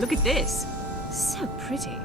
Look at this. So pretty.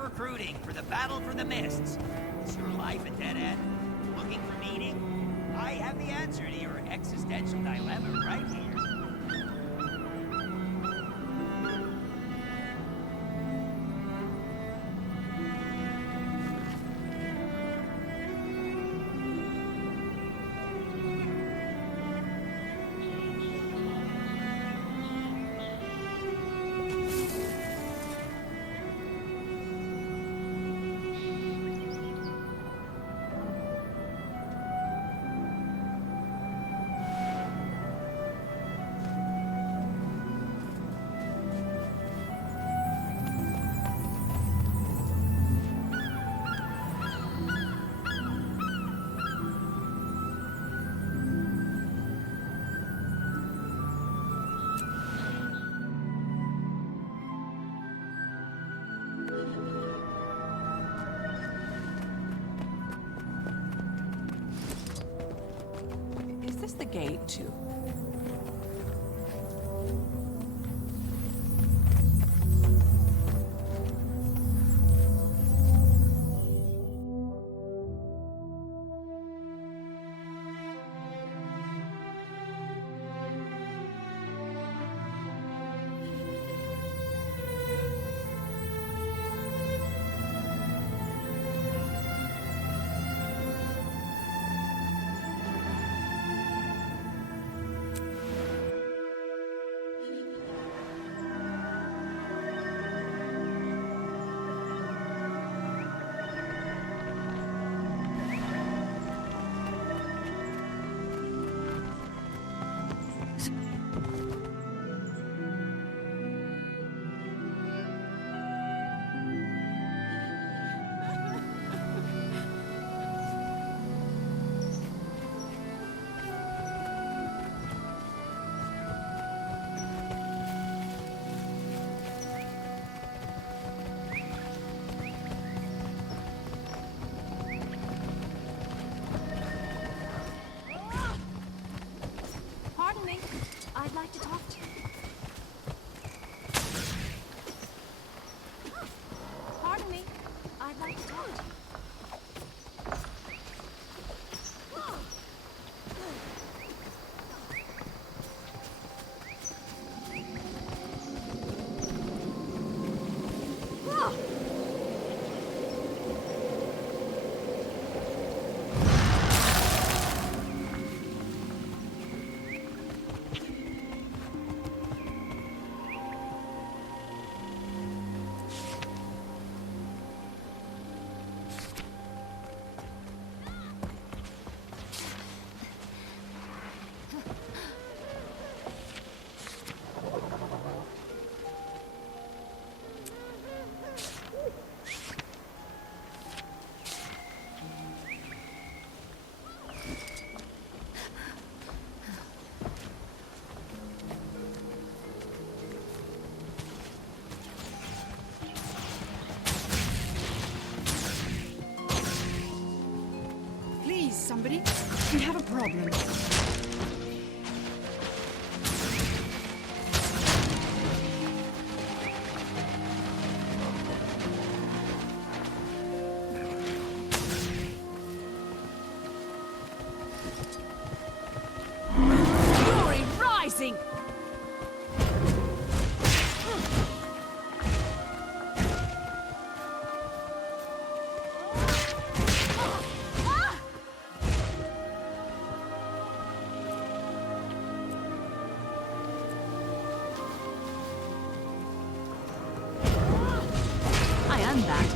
recruiting for the battle for the mists. Is your life a dead end? Looking for meaning? I have the answer to your existential dilemma right here. Is this the gate to... Pardon me. I'd like to talk to you. Pardon me. I'd like to talk to you. Somebody, we have a problem. Fury rising! I am that.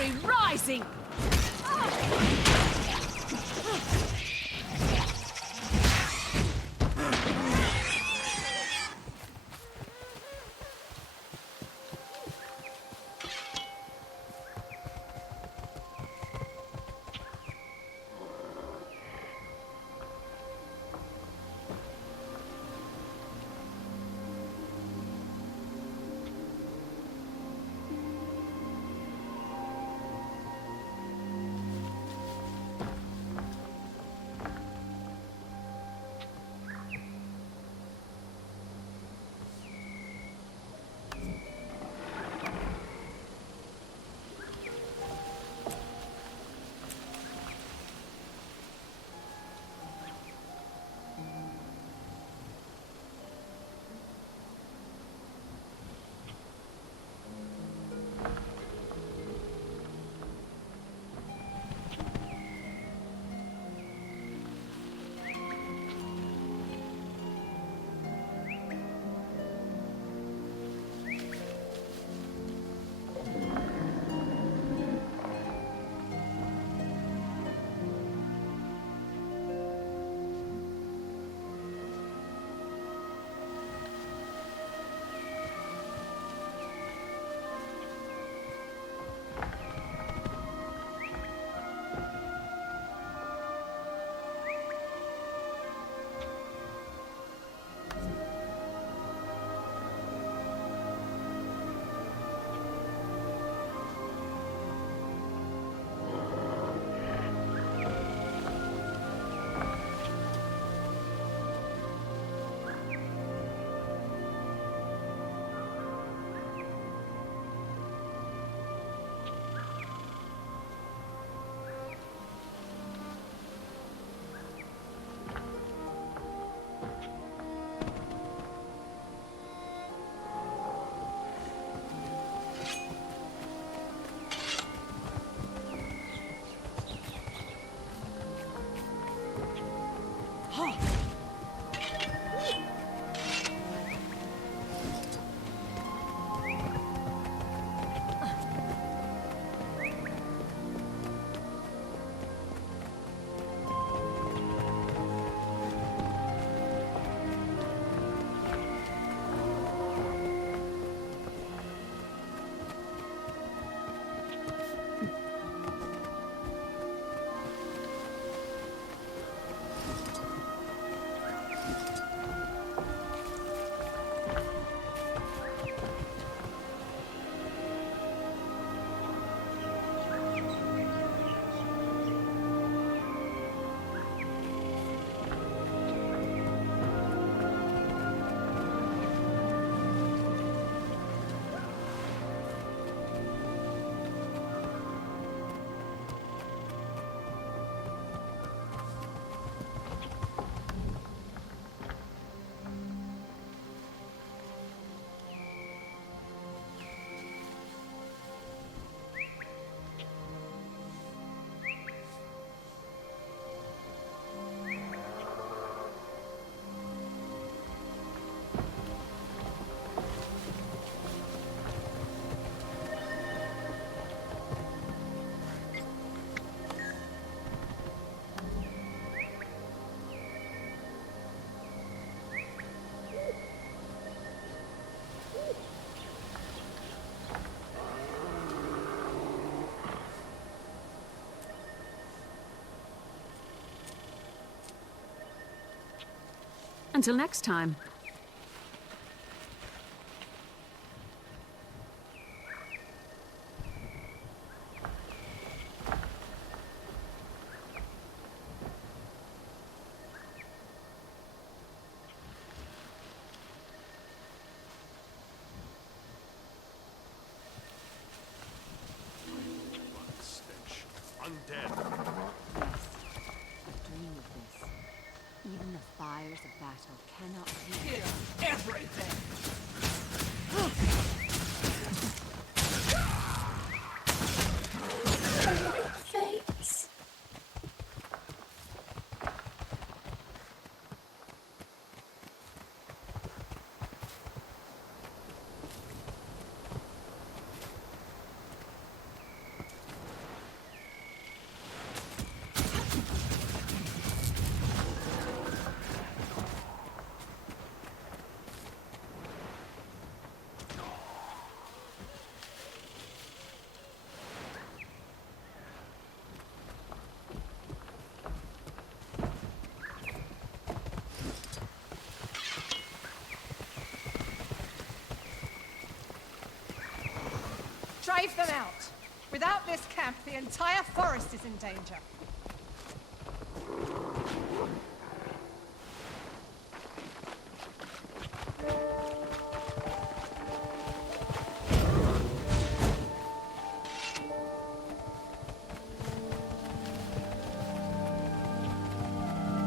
Fury rising! Until next time. Stench. Undead. Yes, I dream of this. Even the fires of battle cannot reach drive them out. Without this camp, the entire forest is in danger.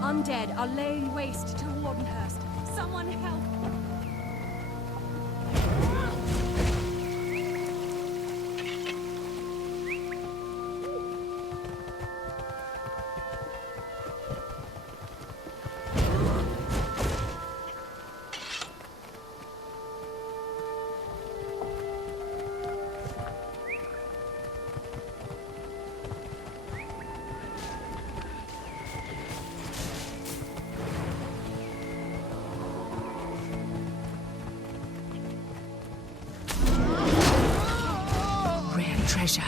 Undead are laying waste to Wardenhurst. Someone help! Rare treasure.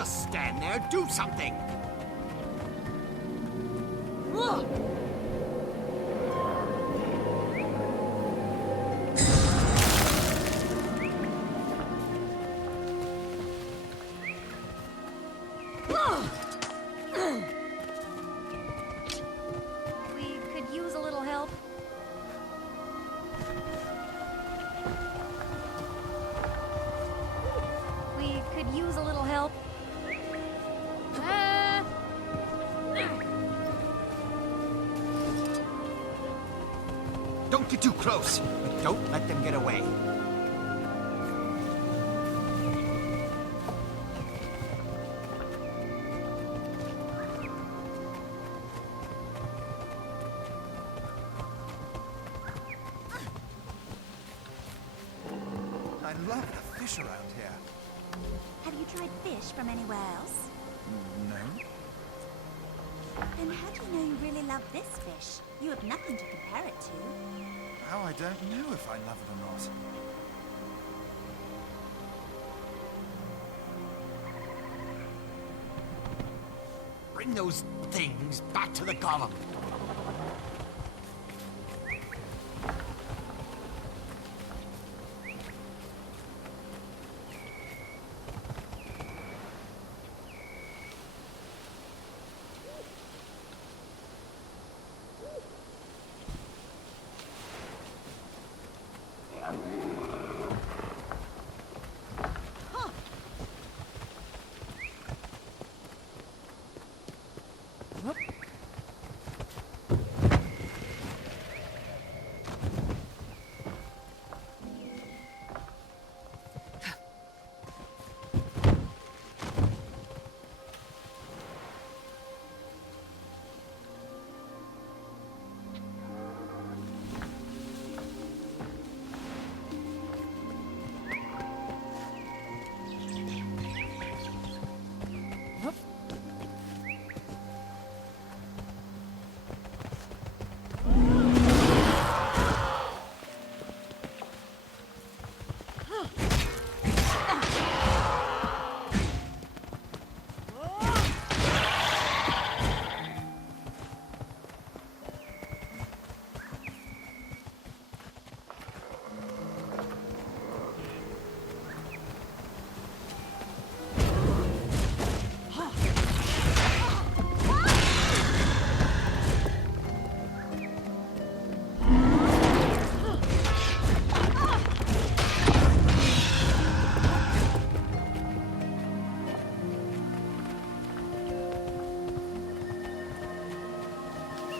just stand there. Do something. We could use a little help. We could use a little help. Don't get too close, but don't let them get away. I love the fish around here. Have you tried fish from anywhere else? No? Then how do you know you really love this fish? You have nothing to compare it to. How I don't know if I love it or not. Bring those things back to the column.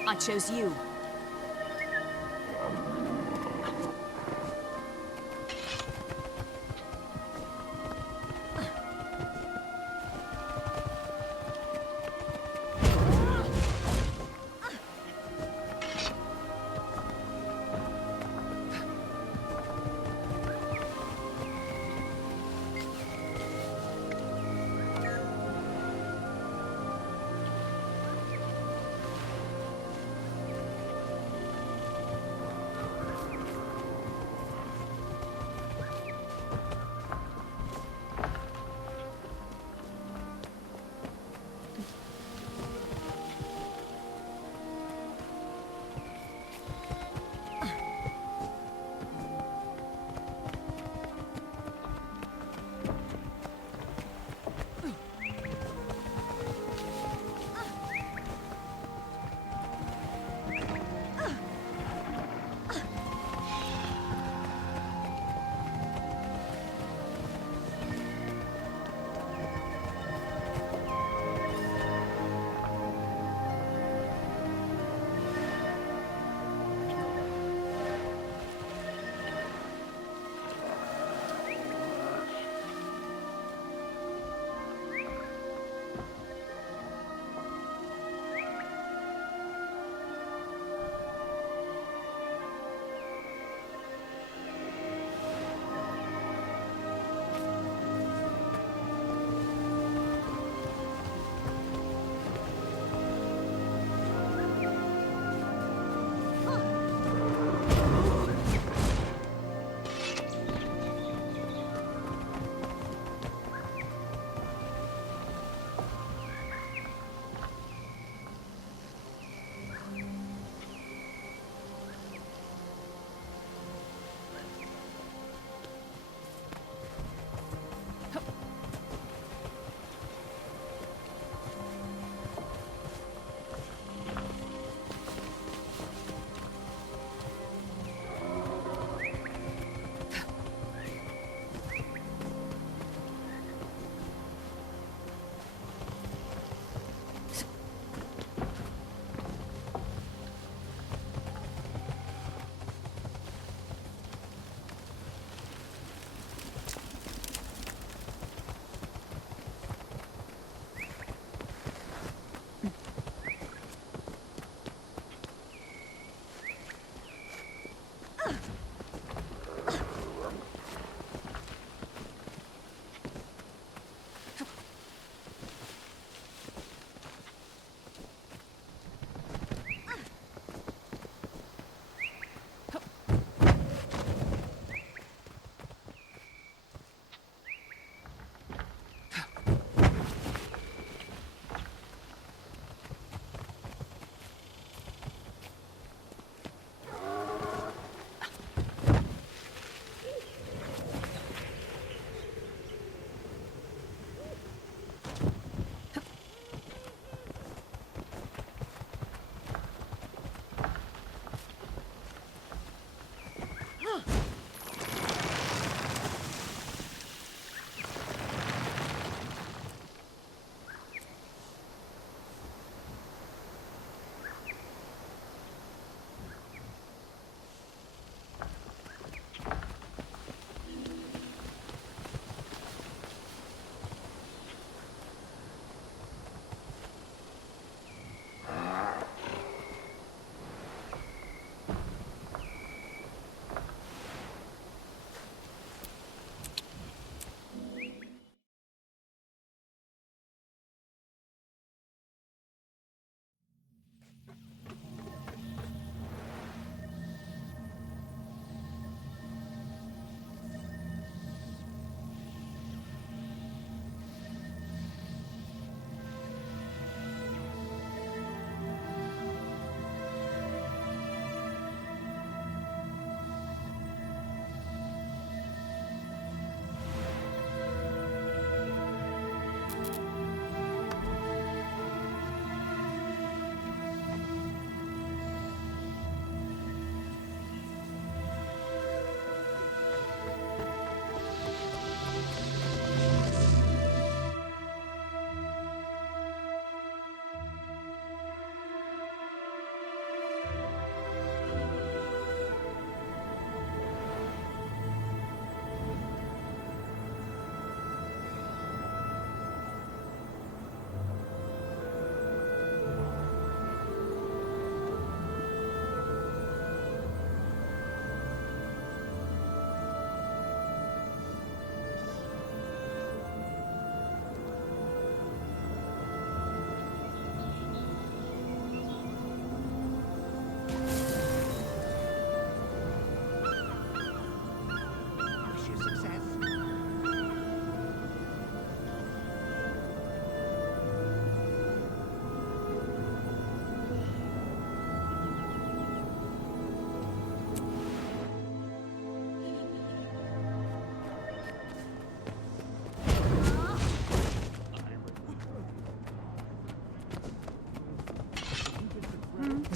I chose you.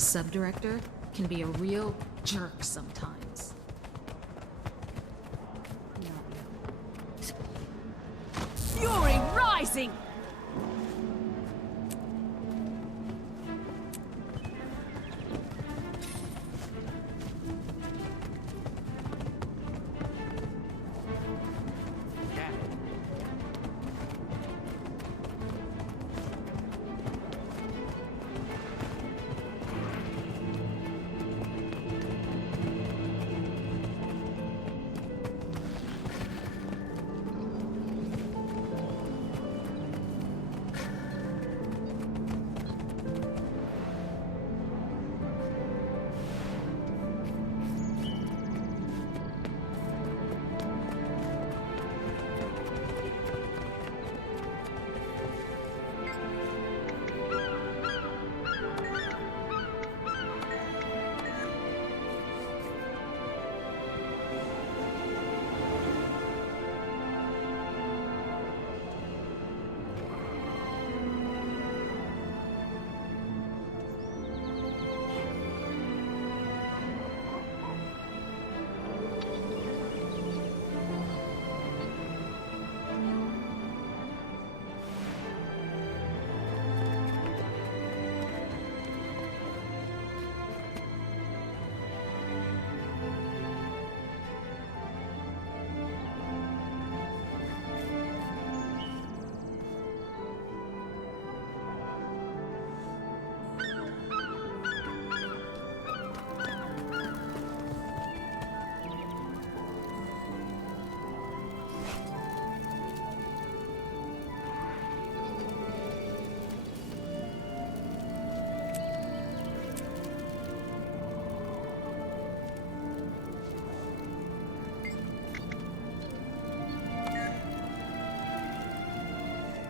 subdirector can be a real jerk sometimes. Fury rising!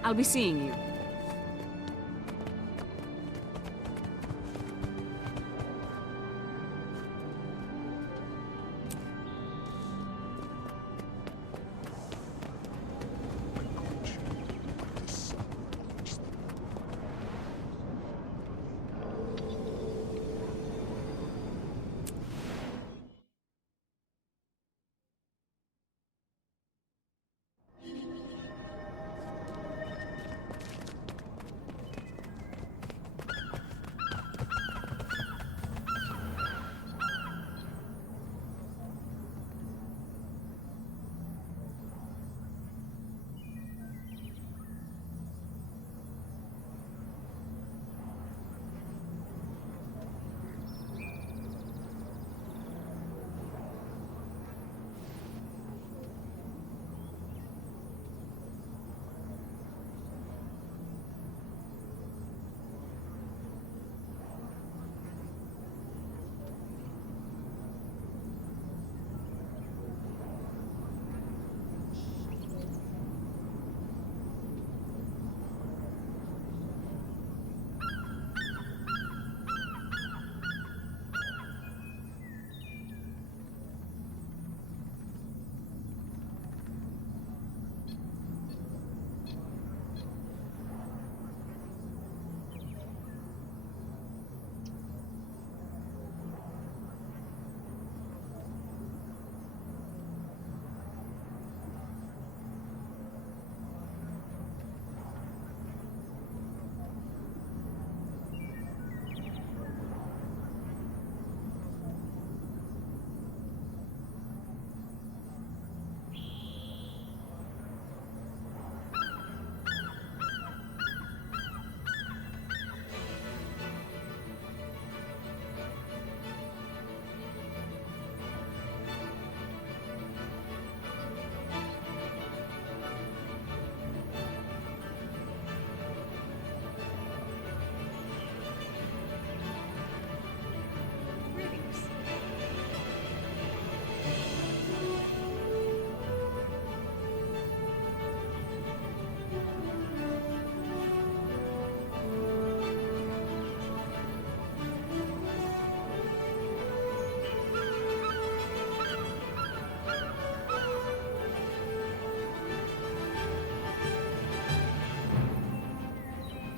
I'll be seeing you.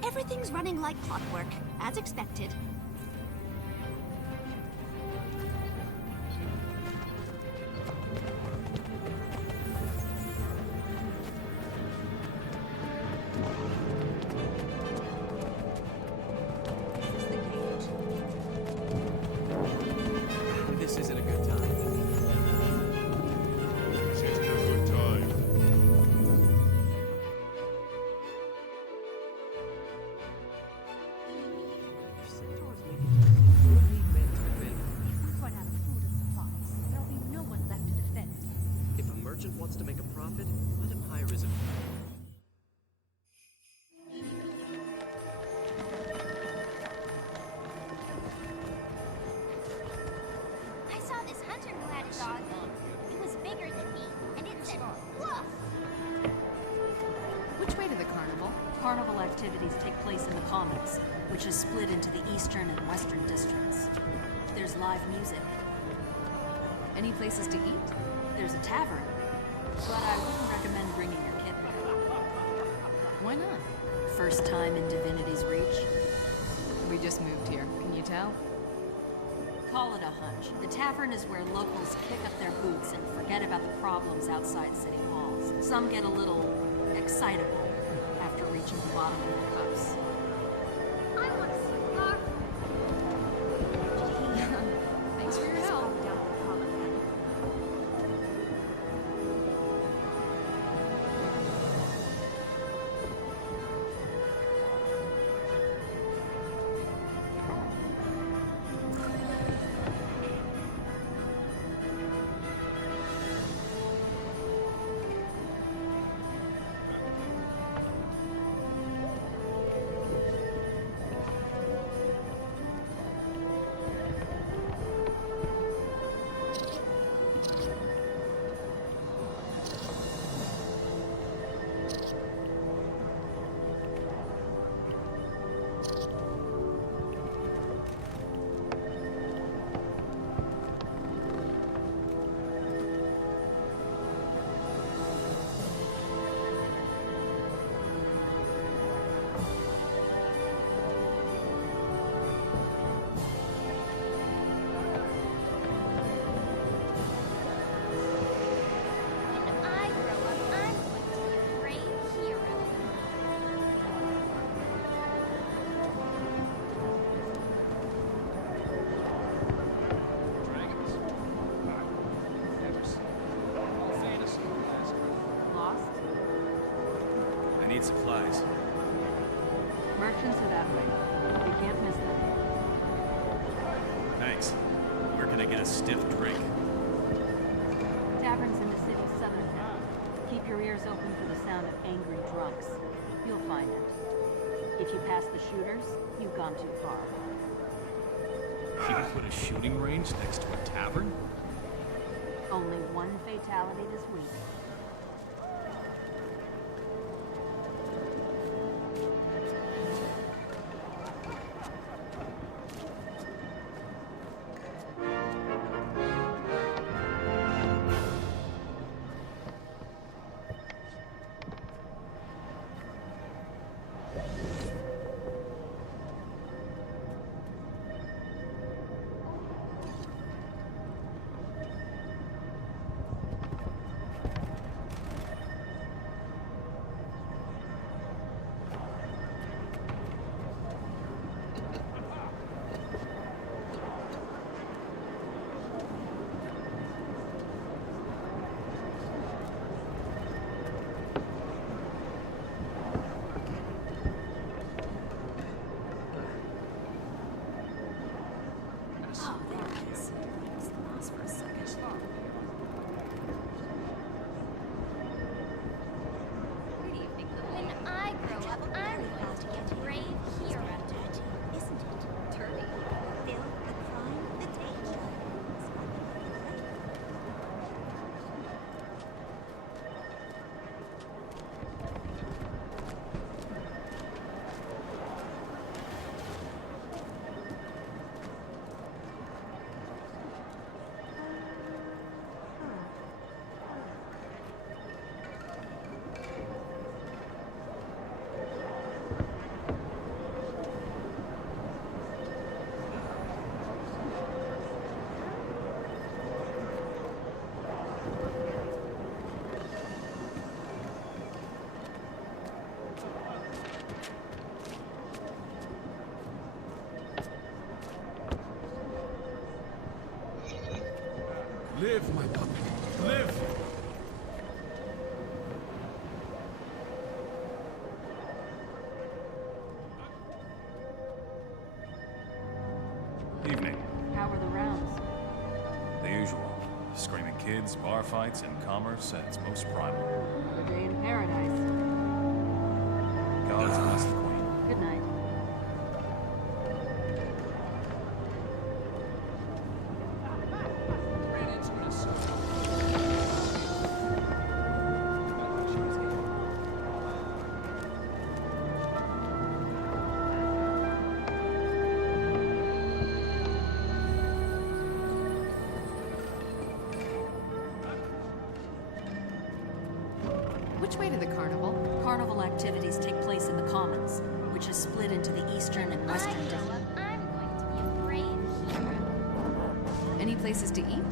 Everything's running like clockwork, as expected. activities take place in the Commons, which is split into the eastern and western districts. There's live music. Any places to eat? There's a tavern, but I wouldn't recommend bringing your kid there. Why not? First time in Divinity's Reach? We just moved here. Can you tell? Call it a hunch. The tavern is where locals kick up their boots and forget about the problems outside city halls. Some get a little excitable after reaching the bottom of their cups. I want to see Garth. Thanks for your help. When I grow up, I'm going to be a brave hero. Dragons? Never seen. All fantasy. Lost? I need supplies. Merchants are that way. You can't miss them. Thanks. Where can I get a stiff drink? Taverns in the city's southern end. Keep your ears open for the sound of angry drunks. You'll find it. If you pass the shooters, you've gone too far. You put a shooting range next to a tavern? Only one fatality this week. Oh, there it is. I was lost for a second. Good evening, When I grow up, I'm going to be a brave hero. Isn't it? Dirty. Filth, the crime, the danger. Live, my puppy. Live! Evening. How were the rounds? The usual. Screaming kids, bar fights, and commerce at its most primal. Another day in paradise. Gods bless the queen. Good night. Which way to the carnival? Carnival activities take place in the Commons, which is split into the eastern and western I grow districts. up, I'm going to be a brave hero. Any places to eat?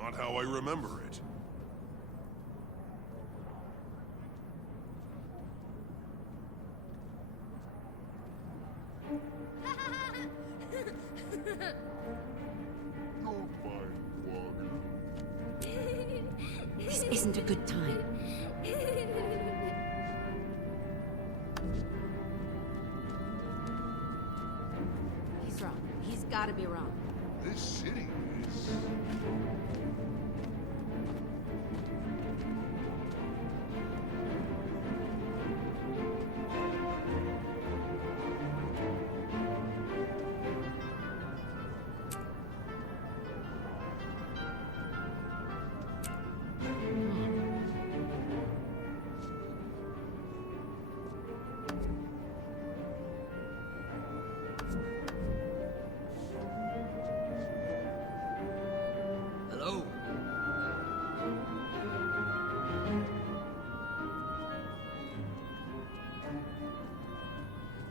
Not how I remember it. This isn't a good time. He's wrong. He's gotta be wrong. This city is... Hello?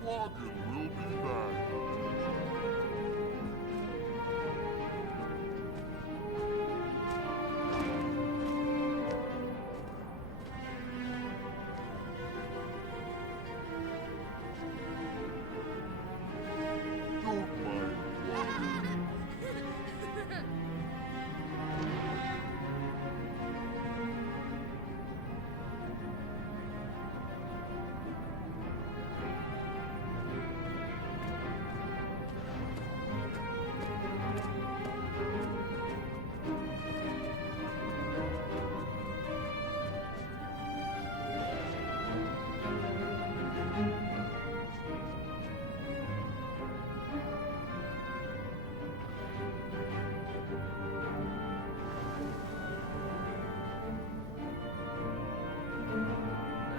Logan will be back. Don't mind Logan.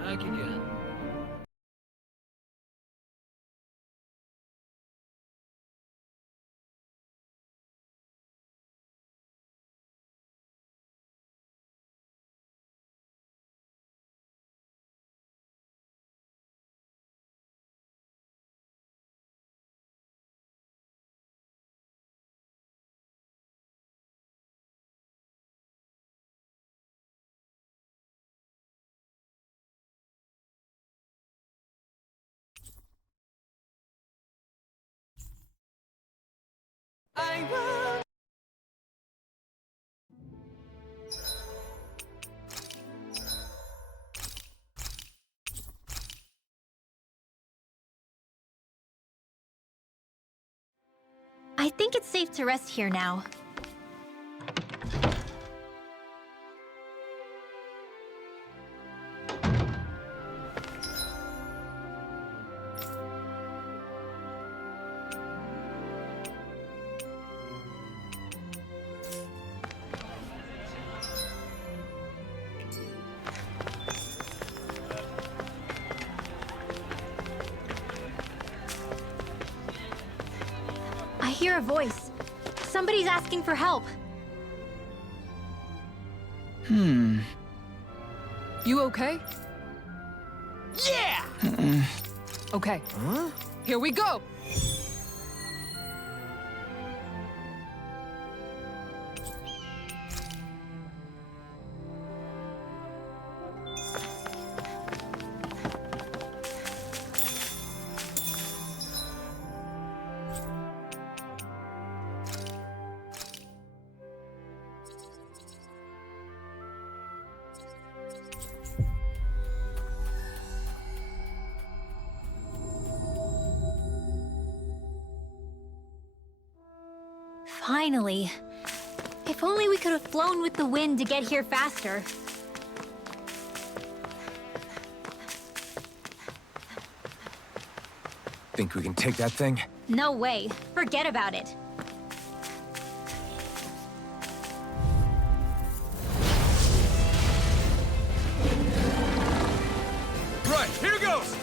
Back again. I think it's safe to rest here now. a voice. Somebody's asking for help. You okay? Yeah! Okay. Here we go! Finally. If only we could have flown with the wind to get here faster. Think we can take that thing? No way. Forget about it. Right, here goes!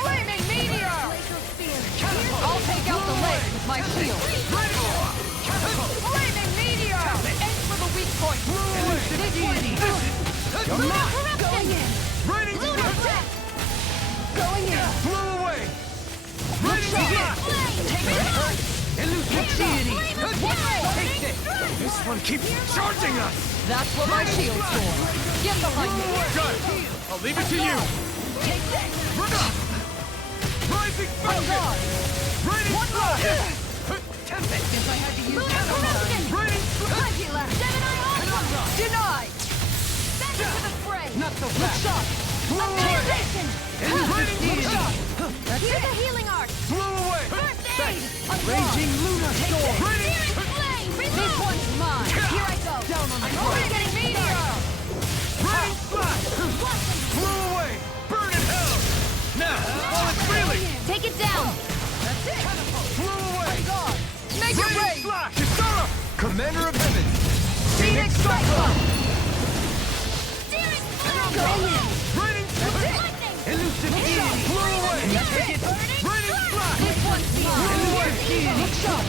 Flaming meteor! I'll take out the leg with my shield. Flaming meteor! Aim for the weak point. You're not! Going in. Raining Going in. Blew away! Take this! This one keeps charging us! That's what my shield's for. Get behind me. Good! I'll leave it to you! Take this. Run up! Rising On Falcon! guard. Raining Flash! Tempest. Guess I had to use counter. Raining Flash! Denied. Back into the fray. Not so fast. Shot. Raining Flash! Here's a healing arc. Blew away! First aid. Raging lunar storm. Raining Flame. This Reload. one's mine. Here I go. Down on the ground. Getting meteor. Raining Flash! Blew away! Burn in hell! Now, while it's reeling! Take it down. That's it. Blew away! God. Make it Raining rain. Flash! Kisara! Commander of Heaven! Phoenix strike. Steering Going in. Raining Flash! lightning. Elusive deity! Blew away! That's it. Raining Flash! This one's mine. Look sharp.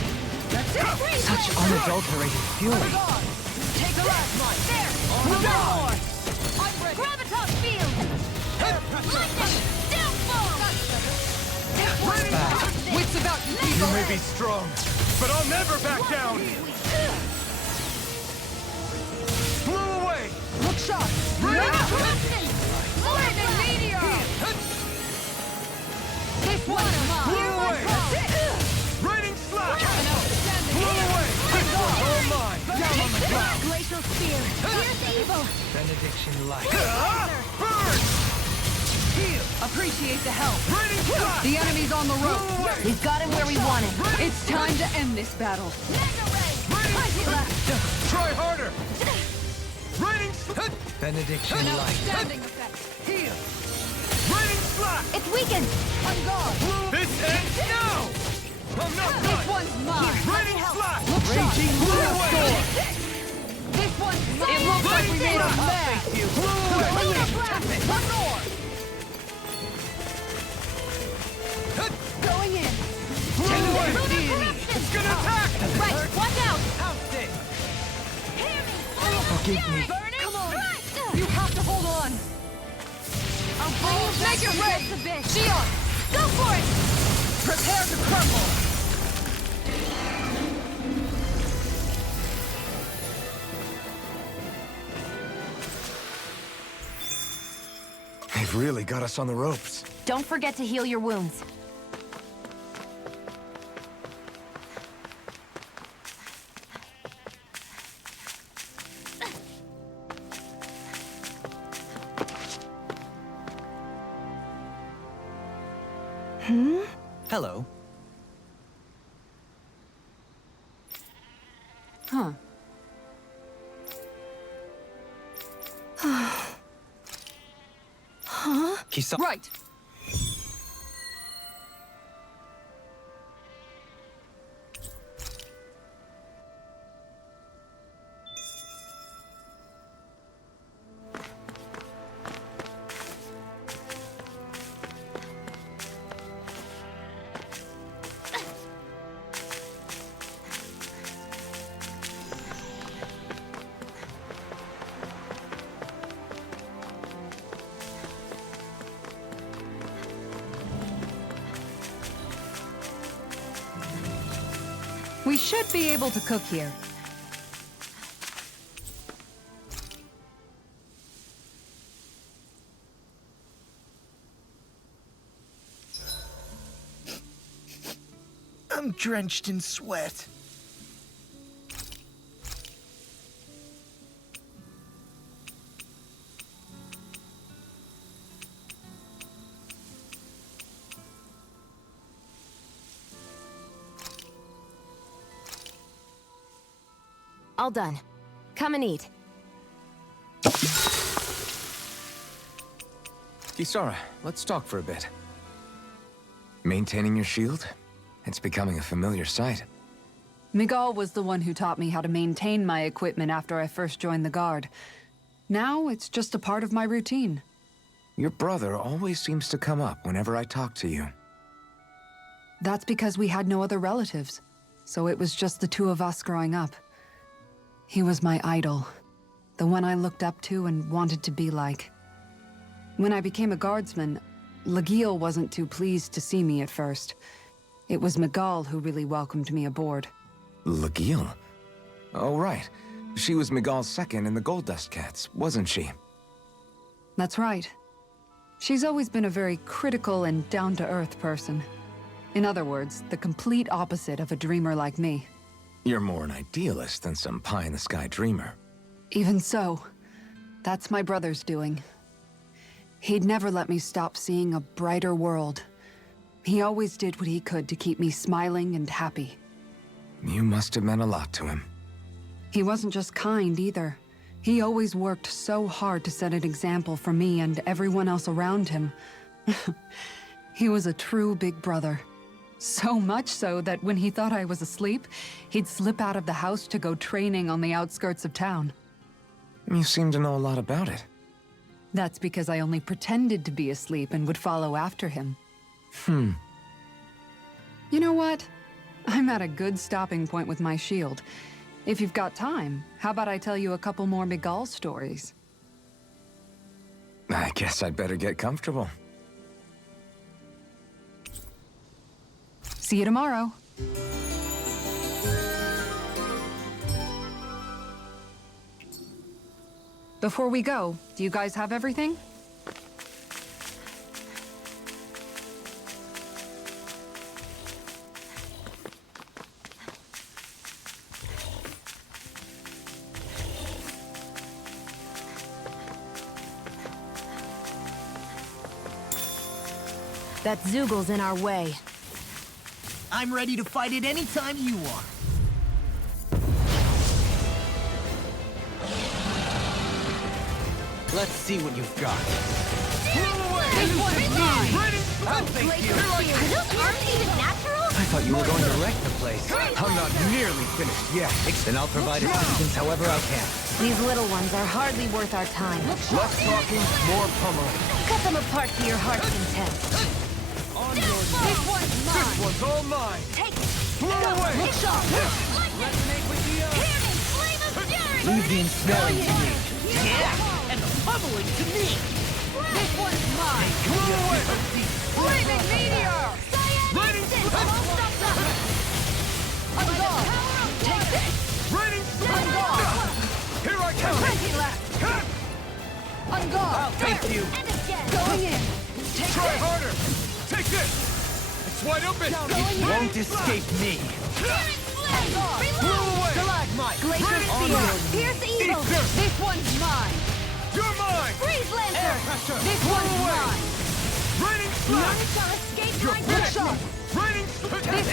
That's it. Such unadulterated fury! God. Take the last one. There. On No guard. more. I'm ready. Graviton field. Lightning. Downfall. Wits about you, You people. may be strong, but I'll never back down! Blew away! Look sharp. Lightning meteor. This one's mine. Blew away! Raining Slash! Blew away! This one's all mine! Down on the ground. Glacial spear. Here's evil. Benediction light. Burn! Heal. Appreciate the help. Raining Slash! The enemy's on the Blew rope. away! We've got him where we want him. It's time to end this battle. Try harder! Raining Slash! Benediction An light. outstanding effect. Heal. Raining Slash! It's weakened. On guard. This ends now! I'm not This done! one's mine. Raining Slash! Look sharp. Raging Lunar Storm! This one's mine. It looks like we made a mess. One more. Going in. Blew away! It's gonna attack! Right. Watch out. Forgive me. Come on. You have to hold on. I'll bring you back Make it from rain. this abyss. Xion, Go for it. prepare to crumble. They've really got us on the ropes. Don't forget to heal your wounds. Hello. Huh. Kisa. Right. We should be able to cook here. I'm drenched in sweat. All done. Come and eat. Kisara, let's talk for a bit. Maintaining your shield? It's becoming a familiar sight. Miguel was the one who taught me how to maintain my equipment after I first joined the Guard. Now, it's just a part of my routine. Your brother always seems to come up whenever I talk to you. That's because we had no other relatives, so it was just the two of us growing up. He was my idol, the one I looked up to and wanted to be like. When I became a guardsman, Lagiel wasn't too pleased to see me at first. It was Miguel who really welcomed me aboard. Lagiel? Oh, right. She was Miguel's second in the Gold Dust Cats, wasn't she? That's right. She's always been a very critical and down-to-earth person. In other words, the complete opposite of a dreamer like me. You're more an idealist than some pie-in-the-sky dreamer. Even so, that's my brother's doing. He'd never let me stop seeing a brighter world. He always did what he could to keep me smiling and happy. You must have meant a lot to him. He wasn't just kind either. He always worked so hard to set an example for me and everyone else around him. He was a true big brother. So much so that when he thought I was asleep, he'd slip out of the house to go training on the outskirts of town. You seem to know a lot about it. That's because I only pretended to be asleep and would follow after him. You know what? I'm at a good stopping point with my shield. If you've got time, how about I tell you a couple more Miguel stories? I guess I'd better get comfortable. See you tomorrow. Before we go, do you guys have everything? That Zoogel's in our way. I'm ready to fight it anytime you are. Let's see what you've got. This one's mine! Oh, thank you. Are those arms even natural? I thought you were going to wreck the place. I'm not nearly finished yet. Then I'll provide assistance however I can. These little ones are hardly worth our time. Less talking, more pummeling. Cut them apart to your heart's content. This one's mine! This one's all mine! Take Blow away! Look sharp! Resonate with the flame of fury! Leave the ensnaring to me. Yeah, and the pummeling to me. This one's mine! Blow away! Flaming meteor! Raining On guard! Take this! Raining On guard! Here I come! 20 left! On guard! I'll thank you. And again! Going in! Take Try this! harder! Take this! It's wide open! It won't escape me. Blow away! Stalagmite. Glacier Spear! Pierce evil! Ether. This one's mine! You're mine! Freeze Lancer! This one's mine! Raining None slash! shall escape You're my Look grip! sharp! Raining This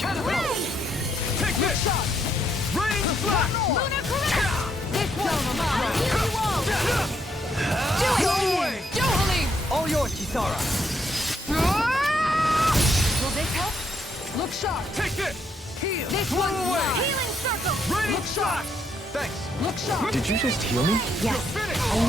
Catapult! Take this! Raining slash! Lunar caress! This one's mine! Here you all! Blow away! Johali! All yours, Kisara. Will this help? Look sharp! Take this! Heal. This Blow one's away! mine! Healing circle! Raining slash! Thanks! Look sharp! Did you just heal me? Yes, I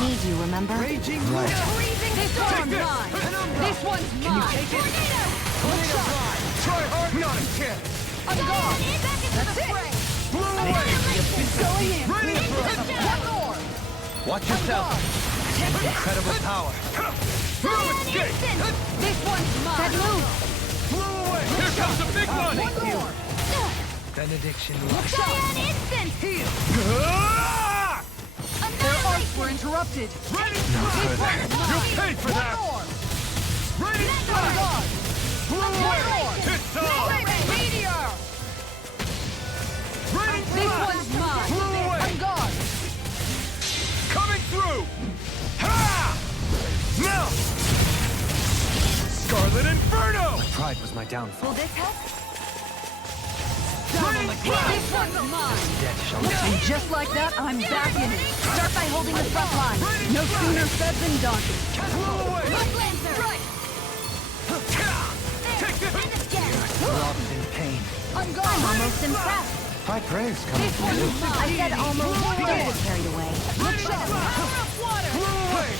need you, remember? Raging Right. Freezing this one's this. mine! Penumbra. This one's mine! Tornado! Look sharp! Try hard, not a chance! On guard! Back into That's the it! fray! Blow away! Going in! Raining One more! Watch yourself. Incredible power. No escape! This one's mine! That move! Blow away! Here comes the big one! One more! Benediction. Giant instant! Heal! Their arcs were interrupted. No further. You'll pay for that! Raining flash! Blew away! It's on! Meteor! Raining This flash! one's mine. Blew away! On guard. Coming through! Ha! Now! Scarlet Inferno! Pride was my downfall. Will this help? Raining flash! This one's mine. Death shall And just like that, I'm back in it. Start by holding the front line. No sooner said than done. Blew away! Right. Take this! robbed in pain. On guard. I'm almost impressed. High praise coming This from one's you. mine. I said almost. Don't get carried away. Look sharp. Blew away!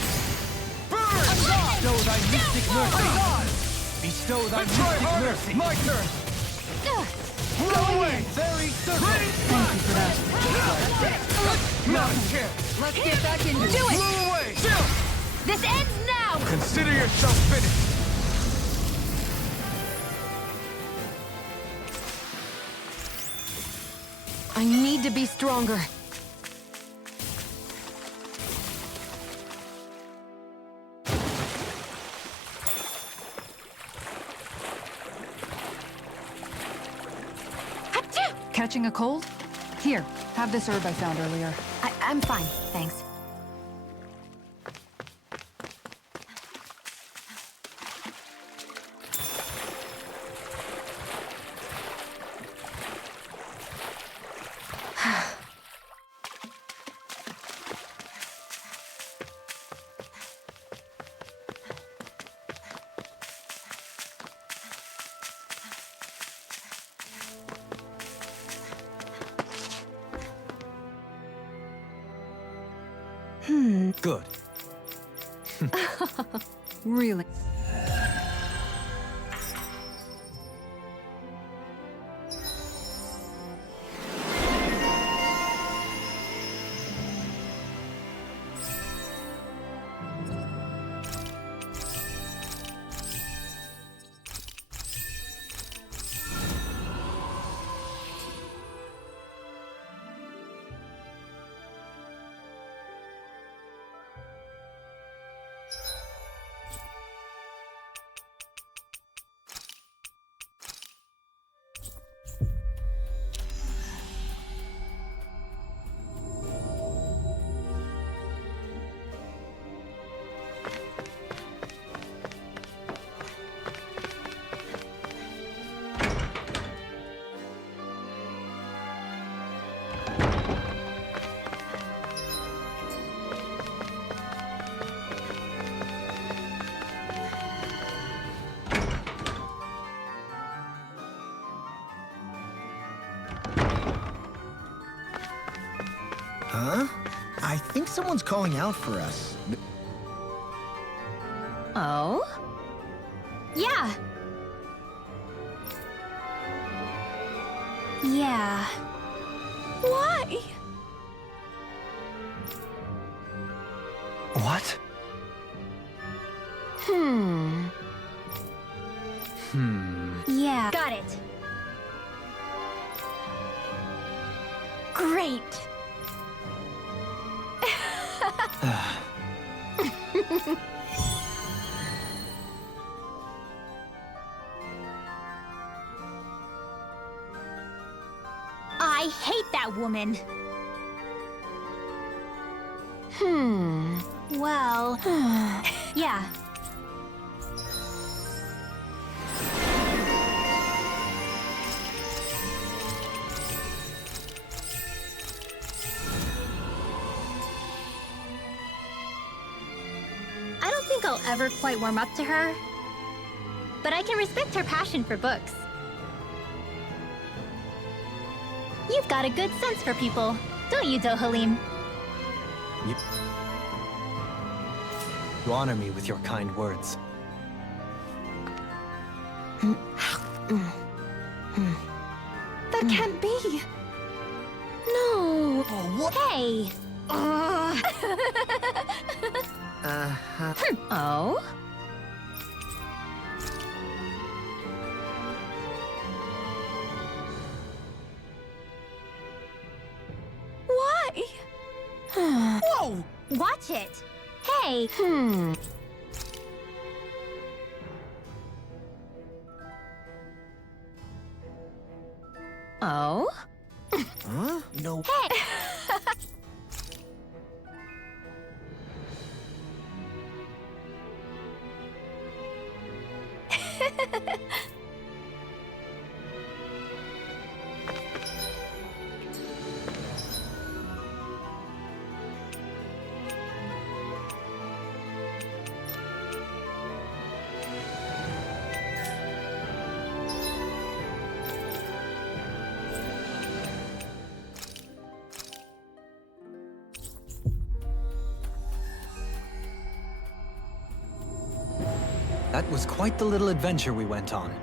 Burn! Bestow thy mystic On mercy. guard. Bestow thy Try mystic harder! mercy. My turn! Blew away! Very circle. Thank you for that. Not a chance! Let's get back into it. Do it! Blew away! Chill! This ends now! Consider yourself finished! I need to be stronger. Catching a cold? Here, have this herb I found earlier. I'm fine, thanks. Good. Really? Huh? I think someone's calling out for us. Oh? Yeah. Yeah. Why? What? Yeah. Got it. Great. I hate that woman. Well, yeah. I don't think I'll ever quite warm up to her, but I can respect her passion for books. You've got a good sense for people, don't you, Dohalim? You honor me with your kind words. That can't be. No. Oh, what? Hey. Oh? No! Watch it. Hey. Oh? Huh? No. Hey. That was quite the little adventure we went on.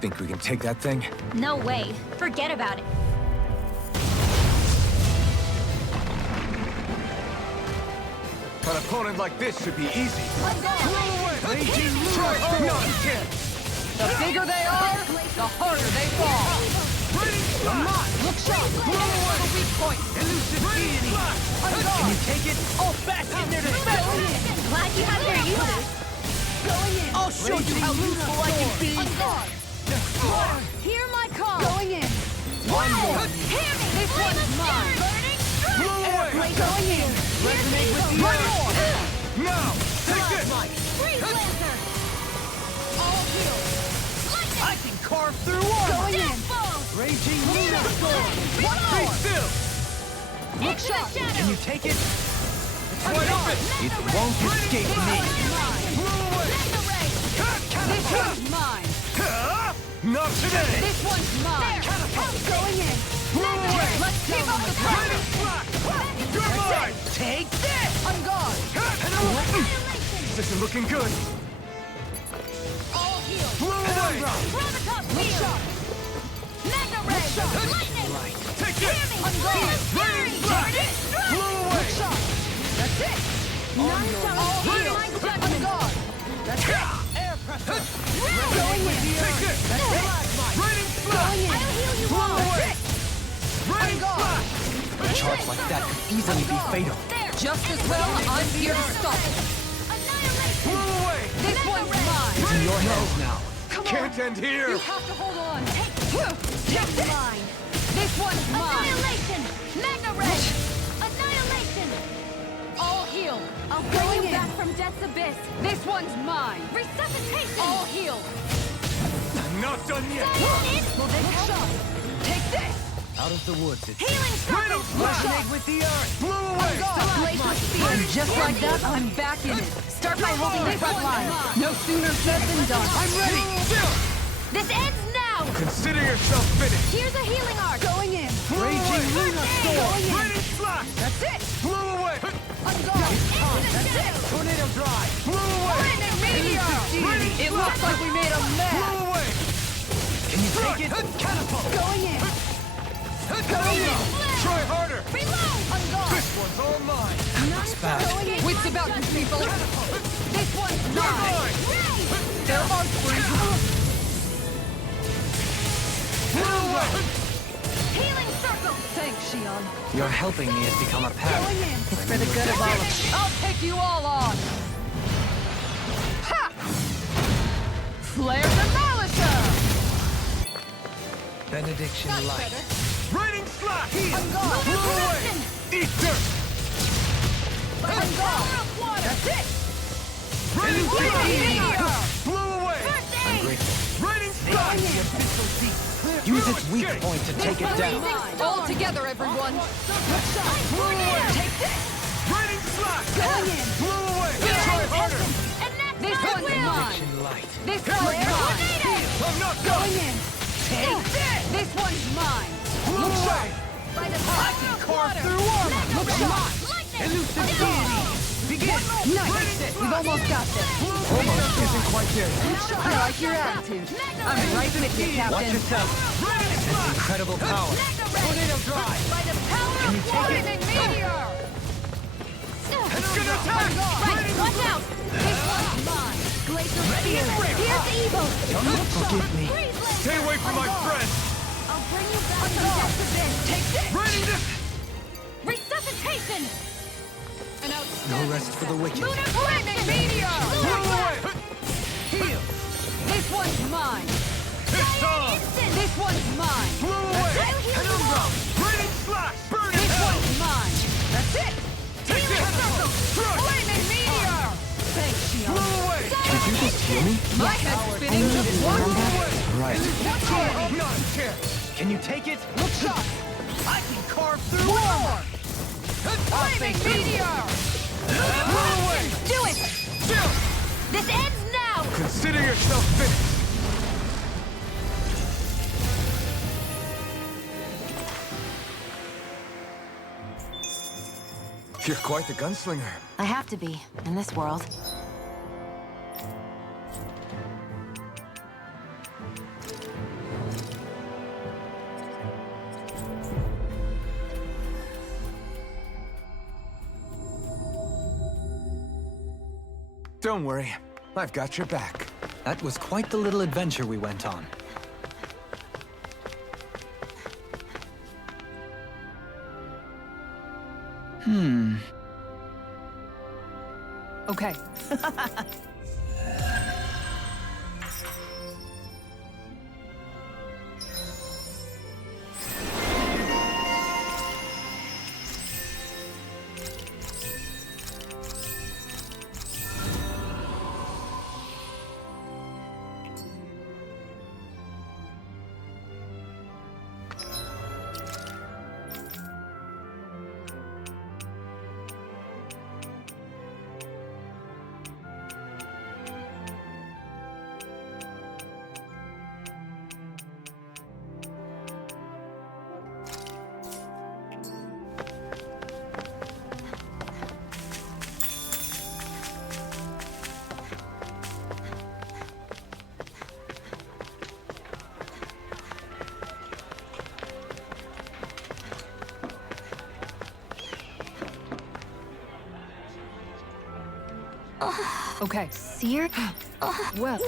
Think we can take that thing? No way. Forget about it. An opponent like this should be easy. Raging Lunar The bigger they are, the harder they fall. Come on, look sharp. Blow away the weak point. Elusive deity! Can you take it? Oh, back in there to spell! Glad you have your uses. Going in. I'll show you how useful I can be! Hear my call. Going in. One more! Hear me. This one's mine. Blow away! Going in. Resonate with the earth! Now! Take this! Freeze Lancer. All healed. I can carve through armor! Going in. Raging Lunar Storm! Stay still! Look sharp. Can you take it? It's wide open! It won't escape me. Blow away! This one's mine. Not today! This one's mine. Going in. Blow away! Let's keep up the Raining pressure. slack! You're mine! Take this! On guard. This isn't looking good! All healed. Blow away! Look sharp. Mega Ray. Lightning. Take this! On guard. Raining slack! Blow away! Look sharp. That's it. None shall All escape healed. my On judgment. guard. That's it. Air pressure! Going in. Take this! Raining slack! Going in. I'll heal you Blow all. away! Raining slack! A charge like that could easily be fatal. There. Just as well, I'm here to stop it. Annihilation. Blow away! This one's mine. It's in your hands now. Come on. Can't end here! You have to hold on. Take this. mine. This one's mine. Annihilation. Mega Ray. Annihilation. All healed. I'll Going bring you in. back from death's abyss. This one's mine. Resuscitation. All healed. I'm not done yet! Will this help? Take this. Out of the woods, it's Healing Raining circle. resonate with the earth! Blow away! And just like that, I'm back in it. Start by holding the front line. No sooner said than done. I'm ready! Still! This ends now. Consider yourself finished! Here's a healing arc. Going in. Raging Lunar Storm! in. Raining slack! That's it. Blow away! On guard. That's it. Tornado drive! Blow away! Raining meteor. It looks like we made a mess. Blow away! Can you take it? Catapult! Going in. Going in! Try harder! Reload. On guard. This one's all mine! Looks bad. Wits about you people. This one's You're mine. mine! There are springs. Blow away! Healing circle. Thanks, Shion. Your helping me has become apparent. Going in. It's for the good of all of us. I'll take you all on. Ha! Flare the Malisha! Benediction light. Raining slack! On guard. Blow away! Eat dirt! On guard. That's it. Raining Meteor. slack! Blow away! I'm grateful. Raining slack! Use its weak point to take it down. All together, everyone. Blow away! Take this. Raining slack! Going in. Blow away! Try harder! And that's This my one's will. mine. Benediction light. This one's mine. I'm not Going done! in. Take this. This one's mine. Blow away! By the I power can of carve water. through armor! Look sharp. Lightning. Elusive deity! Begin! Nice. We've almost got this. Almost isn't quite there. I like your attitude. I'm right with you, Watch Captain. yourself. Raining slack! Incredible power. Tornado drive! By the power Can you of take water. it? And meteor. It's gonna attack! Right, watch out. This one's mine. Glacial Spear! Here's evil! Forgive me. Stay away from my friend! I'll bring you back from depths abyss! Take this! Raining this! Resuscitation! An No rest for the wicked. Lunar Flaming Meteor! Blow away! Heal! This one's mine! It's on! This one's mine! Blow away! Penumbra! Raining slash! Burn in This hell! one's mine! That's it! Take this! Crush! Flaming Meteor! Thanks, Shion. Blow away! Did you just heal me? My head's spinning just one way! Right. I'm not scared! Can you take it? Look sharp! I can carve through War! Flaming Meteor! Blow away! Do it! Chill! This ends now! Consider yourself finished! You're quite the gunslinger. I have to be, in this world. Don't worry. I've got your back. That was quite the little adventure we went on. Okay. Okay. Seer? Well.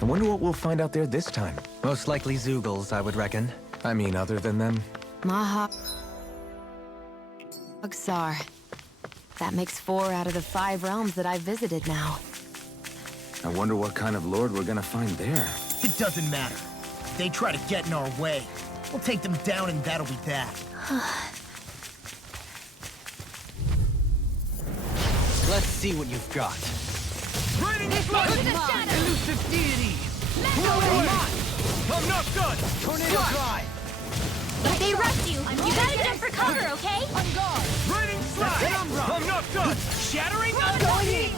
I wonder what we'll find out there this time. Most likely Zoogles, I would reckon. I mean, other than them. Maha... Uxar. That makes 4 out of the 5 realms that I've visited now. I wonder what kind of lord we're gonna find there. It doesn't matter. If they try to get in our way, we'll take them down and that'll be that. Let's see what you've got. Raining slash! Elusive deity! Blow away! I'm not done! Tornado drive! If they rush you, you gotta jump for cover, okay? On guard! Raining slash! I'm not done! Shattering Going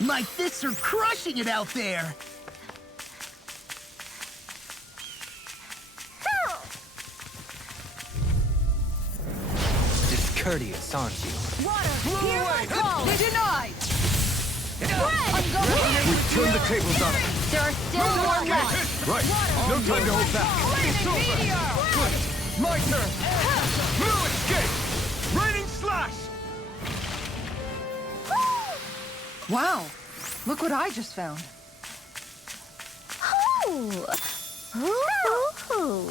My fists are crushing it out there! Discourteous, aren't you? Blow away! Denied! We turned the tables on him. There are still more left! Right. No time to hold back. It's over! Good! My turn! No escape! Raining slash! Wow. Look what I just found. Ooh. Ooh.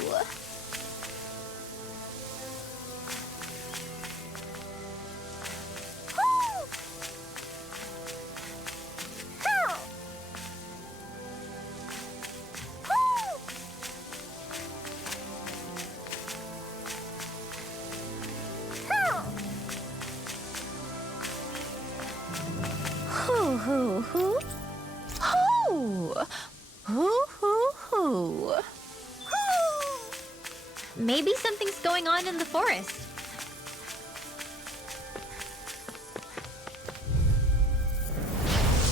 Maybe something's going on in the forest.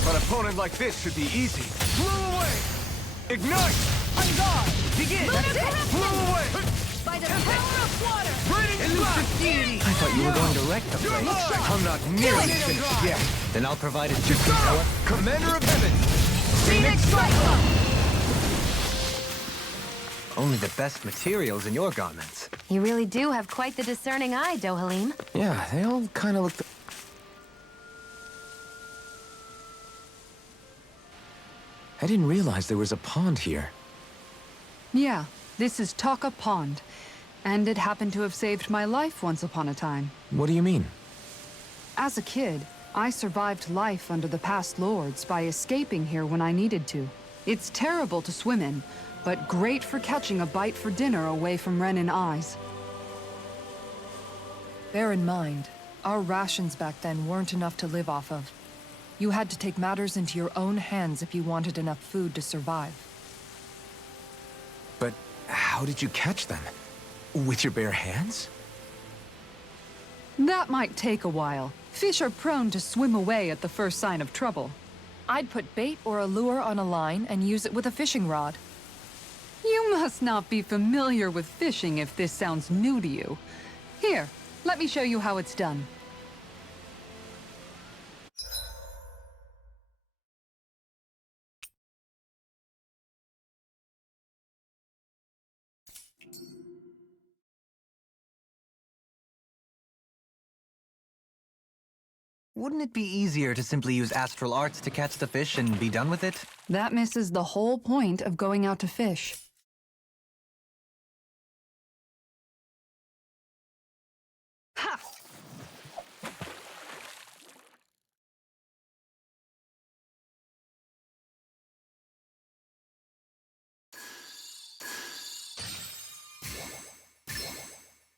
An opponent like this should be easy. Blow away! Ignite! On guard! Begin! That's it! Blow away! By the power of water! I thought you were going to wreck the place. I'm not nearly finished yet. Then I'll provide a system power. Commander of Heaven! Phoenix Cyclone! Only the best materials in your garments. You really do have quite the discerning eye, Dohalim. Yeah, they all kind of look... I didn't realize there was a pond here. Yeah, this is Taka Pond. And it happened to have saved my life once upon a time. What do you mean? As a kid, I survived life under the past lords by escaping here when I needed to. It's terrible to swim in, but great for catching a bite for dinner away from Renin eyes. Bear in mind, our rations back then weren't enough to live off of. You had to take matters into your own hands if you wanted enough food to survive. But how did you catch them? With your bare hands? That might take a while. Fish are prone to swim away at the first sign of trouble. I'd put bait or a lure on a line and use it with a fishing rod. You must not be familiar with fishing if this sounds new to you. Here, let me show you how it's done. Wouldn't it be easier to simply use astral arts to catch the fish and be done with it? That misses the whole point of going out to fish. Ha!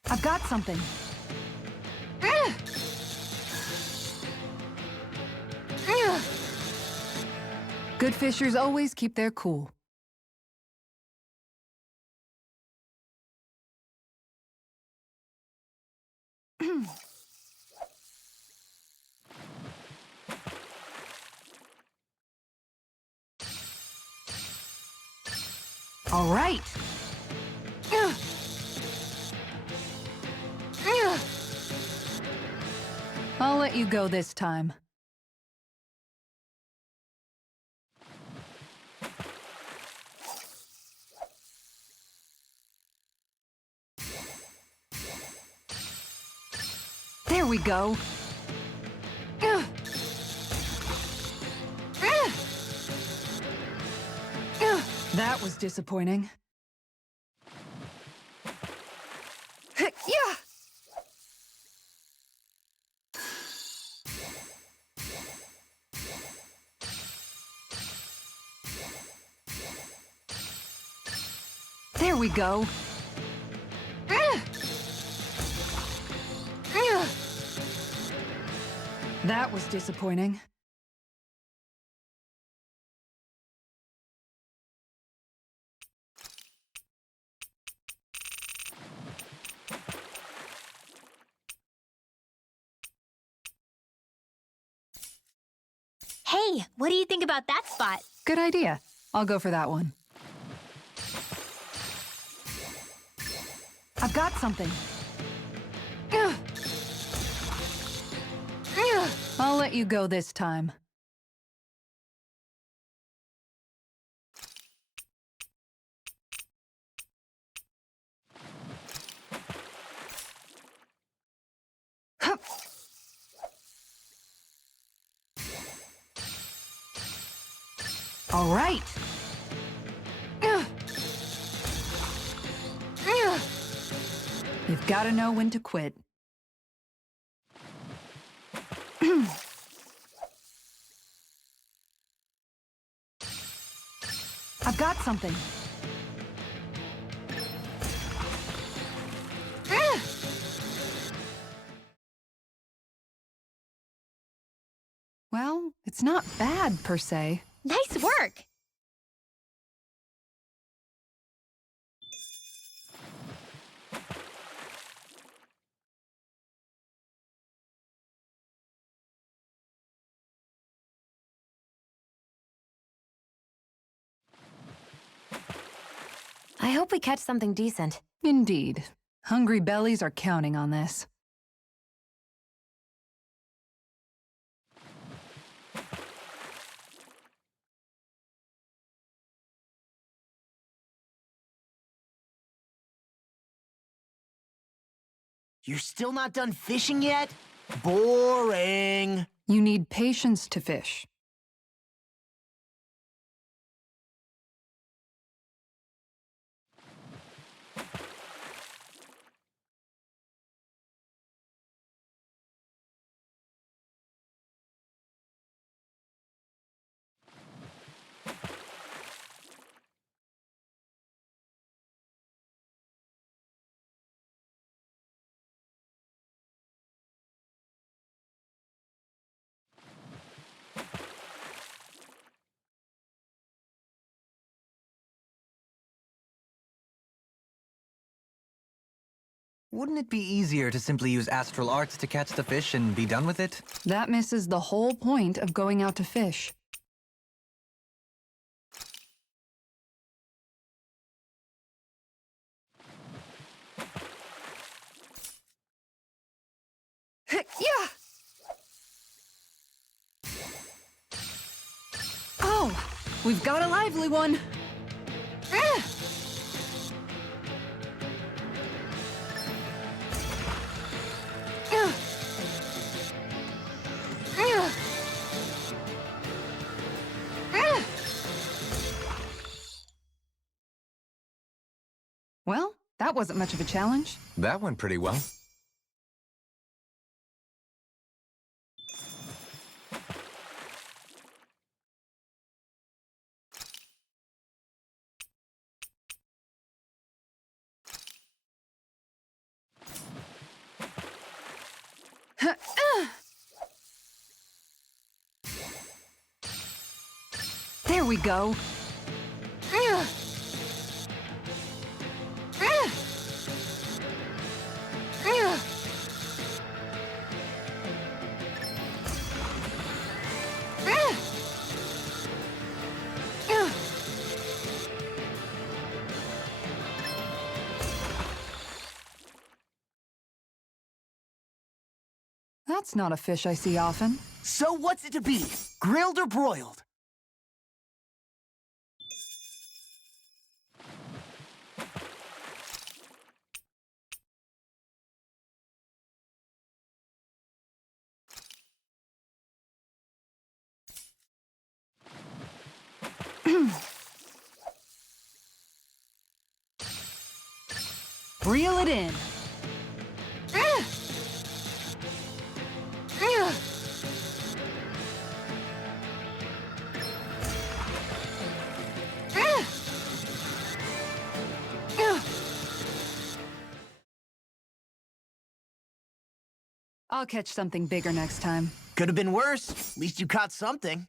I've got something. Good fishers always keep their cool. All right. I'll let you go this time. There we go. That was disappointing. Yeah. There we go. That was disappointing. Hey, what do you think about that spot? Good idea. I'll go for that one. I've got something. I'll let you go this time. All right. You've got to know when to quit. I've got something. Well, it's not bad, per se. Nice work! I hope we catch something decent. Indeed. Hungry bellies are counting on this. You're still not done fishing yet? Boring. You need patience to fish. Wouldn't it be easier to simply use astral arts to catch the fish and be done with it? That misses the whole point of going out to fish. Yeah! Oh, we've got a lively one. Ah! Well, that wasn't much of a challenge. That went pretty well. There we go. That's not a fish I see often. So what's it to be? Grilled or broiled? Reel it in. I'll catch something bigger next time. Could have been worse. At least you caught something.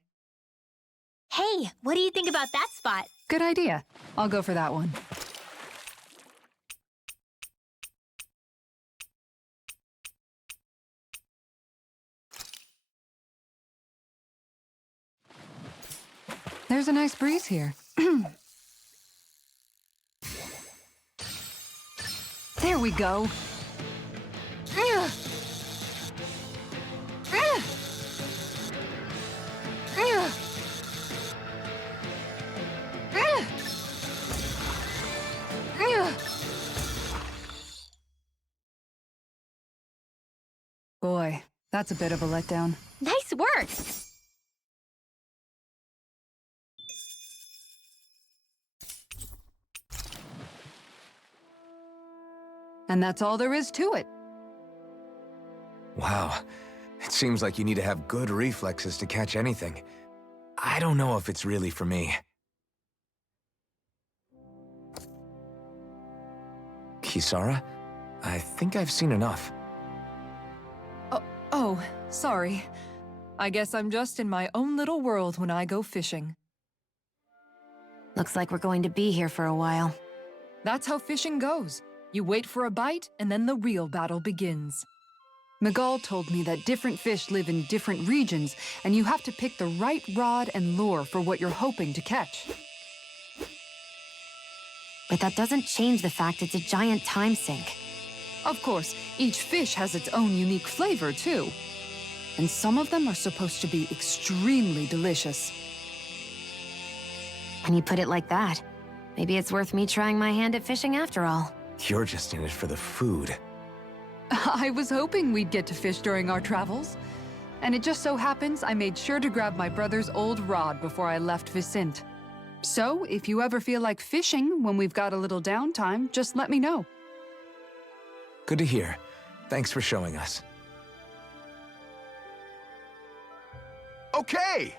Hey, what do you think about that spot? Good idea. I'll go for that one. There's a nice breeze here. There we go. Boy, that's a bit of a letdown. Nice work! And that's all there is to it. Wow. It seems like you need to have good reflexes to catch anything. I don't know if it's really for me. Kisara? I think I've seen enough. Oh, sorry. I guess I'm just in my own little world when I go fishing. Looks like we're going to be here for a while. That's how fishing goes. You wait for a bite, and then the real battle begins. Miguel told me that different fish live in different regions, and you have to pick the right rod and lure for what you're hoping to catch. But that doesn't change the fact it's a giant time sink. Of course, each fish has its own unique flavor, too. And some of them are supposed to be extremely delicious. When you put it like that, maybe it's worth me trying my hand at fishing after all. You're just in it for the food. I was hoping we'd get to fish during our travels. And it just so happens I made sure to grab my brother's old rod before I left Vicente. So, if you ever feel like fishing when we've got a little downtime, just let me know. Good to hear. Thanks for showing us. Okay!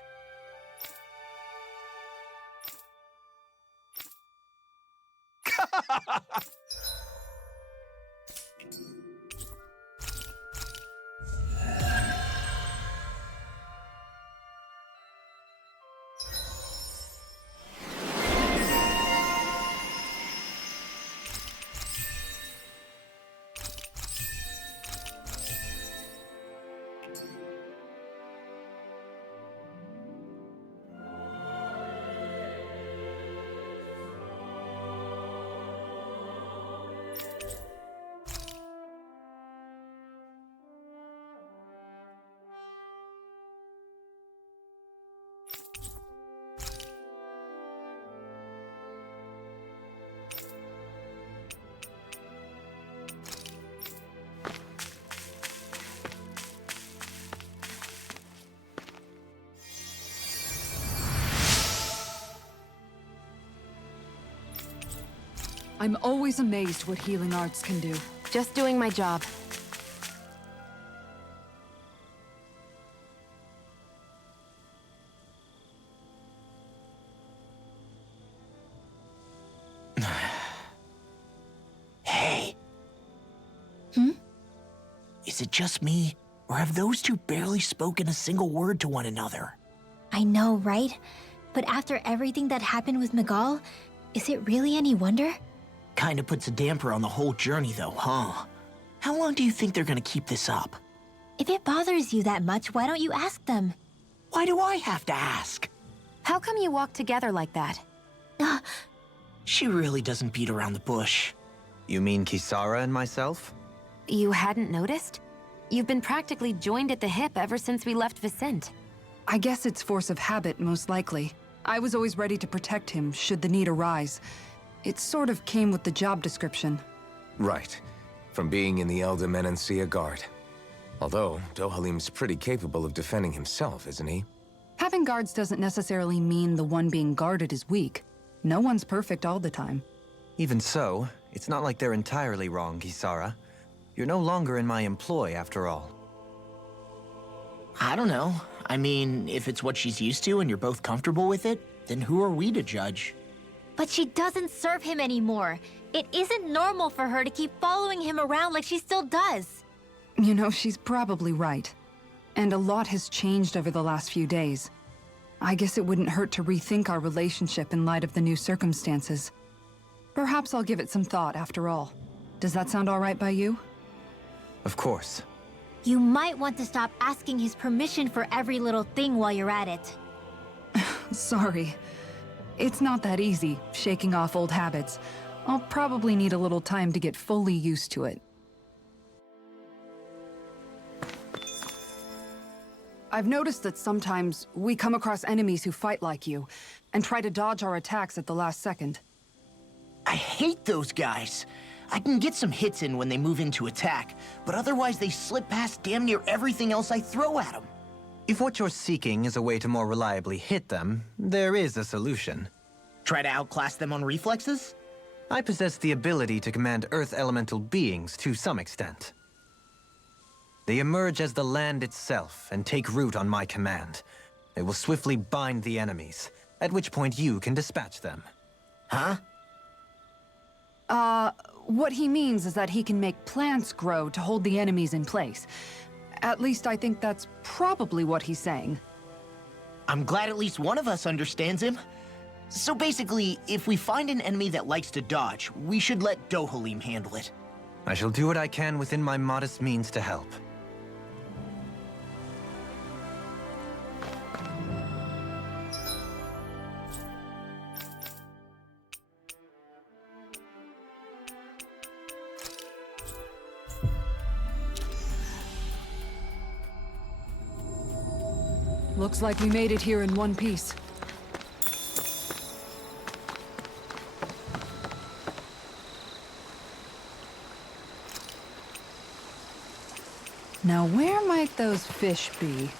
I'm always amazed what healing arts can do. Just doing my job. Hey. Hmm? Is it just me, or have those two barely spoken a single word to one another? I know, right? But after everything that happened with Miguel, is it really any wonder? Kinda puts a damper on the whole journey though, huh? How long do you think they're gonna keep this up? If it bothers you that much, why don't you ask them? Why do I have to ask? How come you walk together like that? She really doesn't beat around the bush. You mean Kisara and myself? You hadn't noticed? You've been practically joined at the hip ever since we left Vicente. I guess it's force of habit, most likely. I was always ready to protect him, should the need arise. It sort of came with the job description. Right. From being in the Elder Menancia Guard. Although, Dohalim's pretty capable of defending himself, isn't he? Having guards doesn't necessarily mean the one being guarded is weak. No one's perfect all the time. Even so, it's not like they're entirely wrong, Kisara. You're no longer in my employ, after all. I don't know. I mean, if it's what she's used to and you're both comfortable with it, then who are we to judge? But she doesn't serve him anymore. It isn't normal for her to keep following him around like she still does. You know, she's probably right. And a lot has changed over the last few days. I guess it wouldn't hurt to rethink our relationship in light of the new circumstances. Perhaps I'll give it some thought after all. Does that sound all right by you? Of course. You might want to stop asking his permission for every little thing while you're at it. Sorry. It's not that easy, shaking off old habits. I'll probably need a little time to get fully used to it. I've noticed that sometimes we come across enemies who fight like you, and try to dodge our attacks at the last second. I hate those guys. I can get some hits in when they move into attack, but otherwise they slip past damn near everything else I throw at them. If what you're seeking is a way to more reliably hit them, there is a solution. Try to outclass them on reflexes? I possess the ability to command Earth elemental beings to some extent. They emerge as the land itself and take root on my command. They will swiftly bind the enemies, at which point you can dispatch them. Huh? What he means is that he can make plants grow to hold the enemies in place. At least I think that's probably what he's saying. I'm glad at least one of us understands him. So basically, if we find an enemy that likes to dodge, we should let Dohalim handle it. I shall do what I can within my modest means to help. Looks like we made it here in one piece. Now, where might those fish be?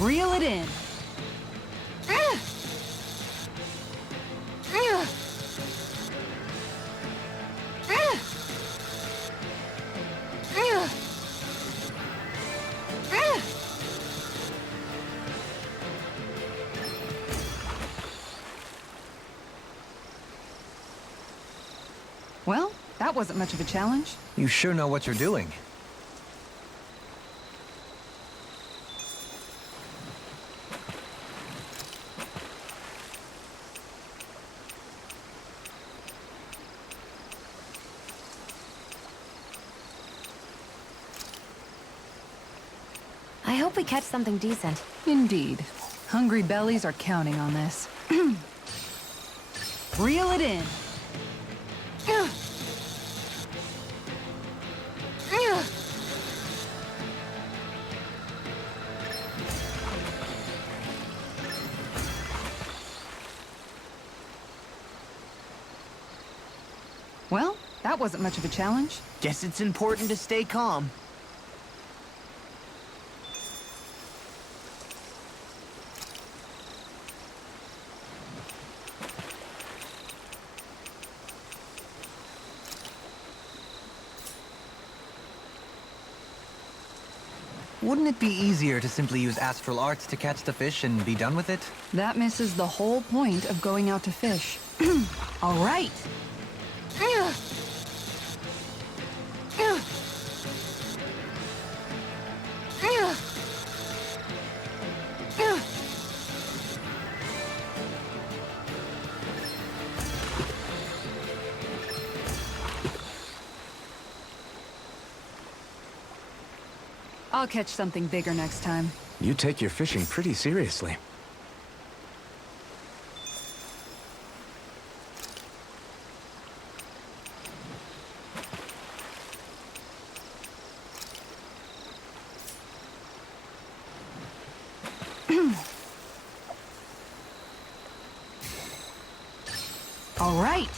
Reel it in. Well, that wasn't much of a challenge. You sure know what you're doing. I hope we catch something decent. Indeed. Hungry bellies are counting on this. Reel it in. Well, that wasn't much of a challenge. Guess it's important to stay calm. Wouldn't it be easier to simply use astral arts to catch the fish and be done with it? That misses the whole point of going out to fish. All right. I'll catch something bigger next time. You take your fishing pretty seriously. All right.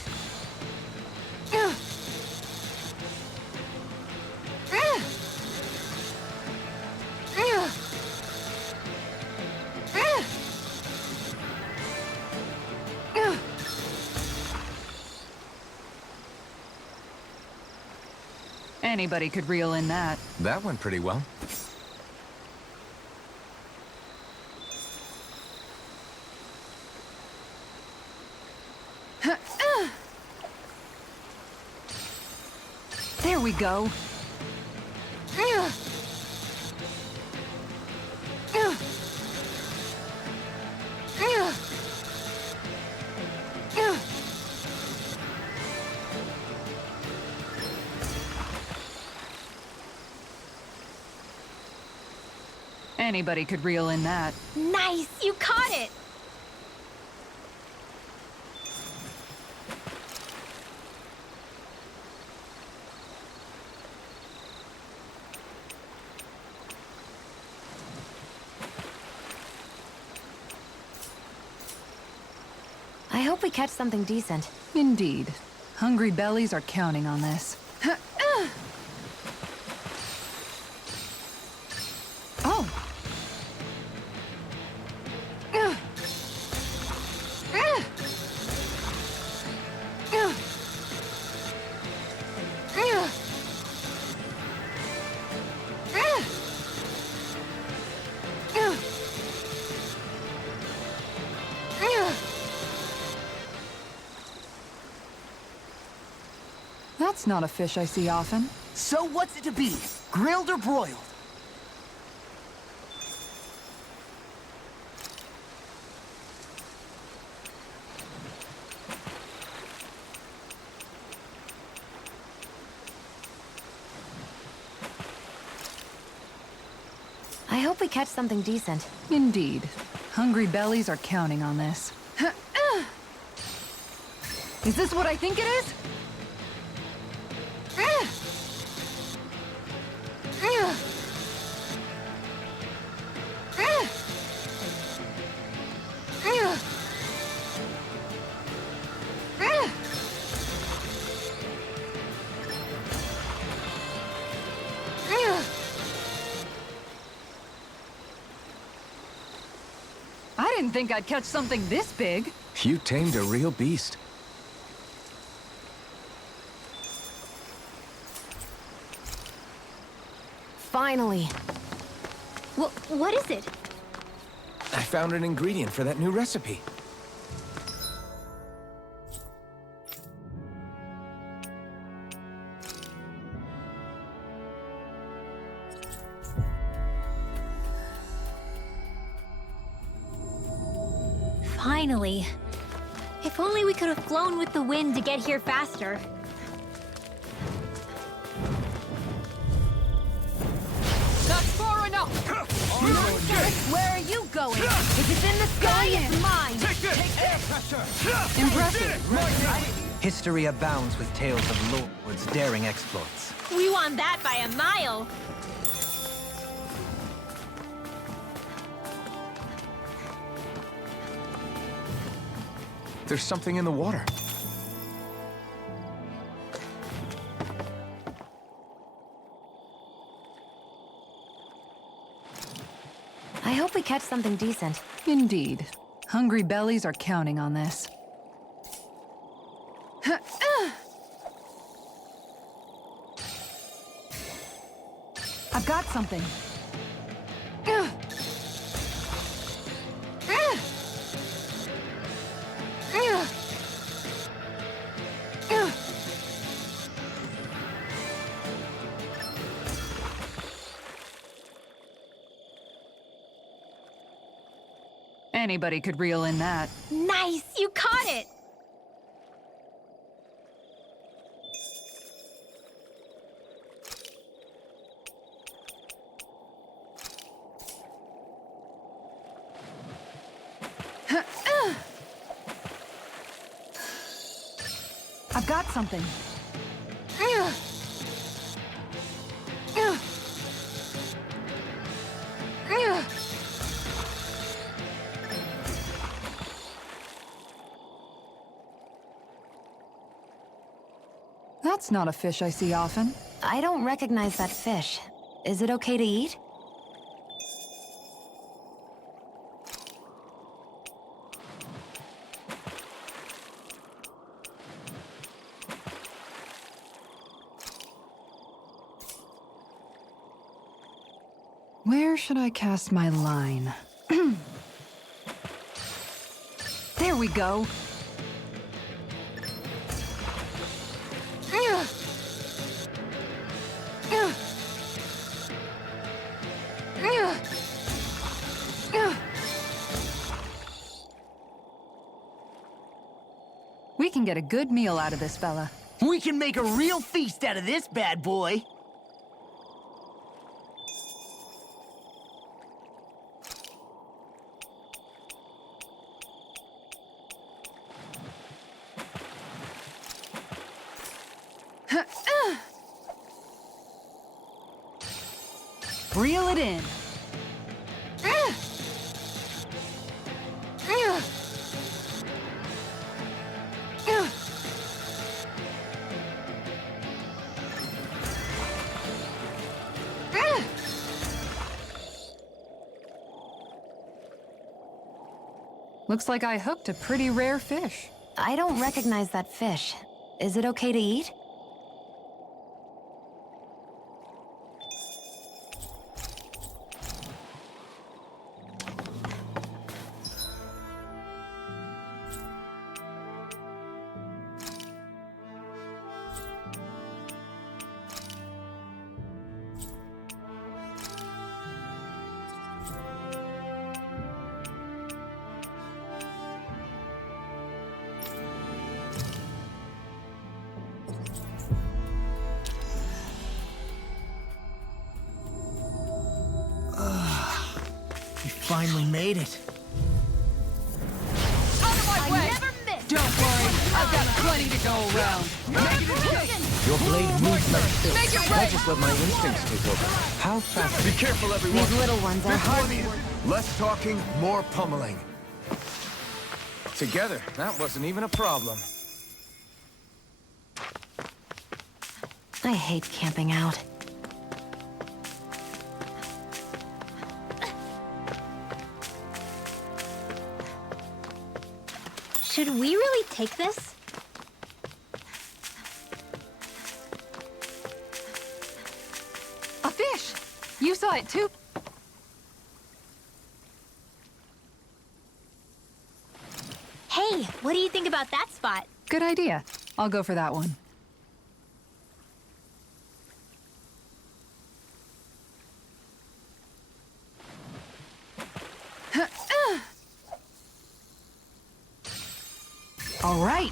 Anybody could reel in that. That went pretty well. There we go. Anybody could reel in that. Nice! You caught it! I hope we catch something decent. Indeed. Hungry bellies are counting on this. Oh! That's not a fish I see often. So what's it to be? Grilled or broiled? hope we catch something decent. Indeed. Hungry bellies are counting on this. Is this what I think it is? I didn't think I'd catch something this big. You tamed a real beast. Finally. What is it? I found an ingredient for that new recipe. Finally. If only we could have flown with the wind to get here faster. That's far enough! Where are you going? If it's in the sky, it's mine! Take this! Air pressure! Impressive. History abounds with tales of lords' daring exploits. We won that by a mile! There's something in the water. I hope we catch something decent. Indeed. Hungry bellies are counting on this. I've got something. Anybody could reel in that. Nice! You caught it! I've got something. That's not a fish I see often. I don't recognize that fish. Is it okay to eat? Where should I cast my line? There we go. We can get a good meal out of this fella. We can make a real feast out of this bad boy. Reel it in. Looks like I hooked a pretty rare fish. I don't recognize that fish. Is it okay to eat? finally made it. Out of my way! Never miss. Don't worry, I've got plenty to go around. Your blade moves like this. Make it I'll rain! just let my instincts take over. How fast? Be careful, everyone. These little ones are hard to work. Less talking, more pummeling. Together, that wasn't even a problem. I hate camping out. Should we really take this? A fish! You saw it too? Hey, what do you think about that spot? Good idea. I'll go for that one. All right.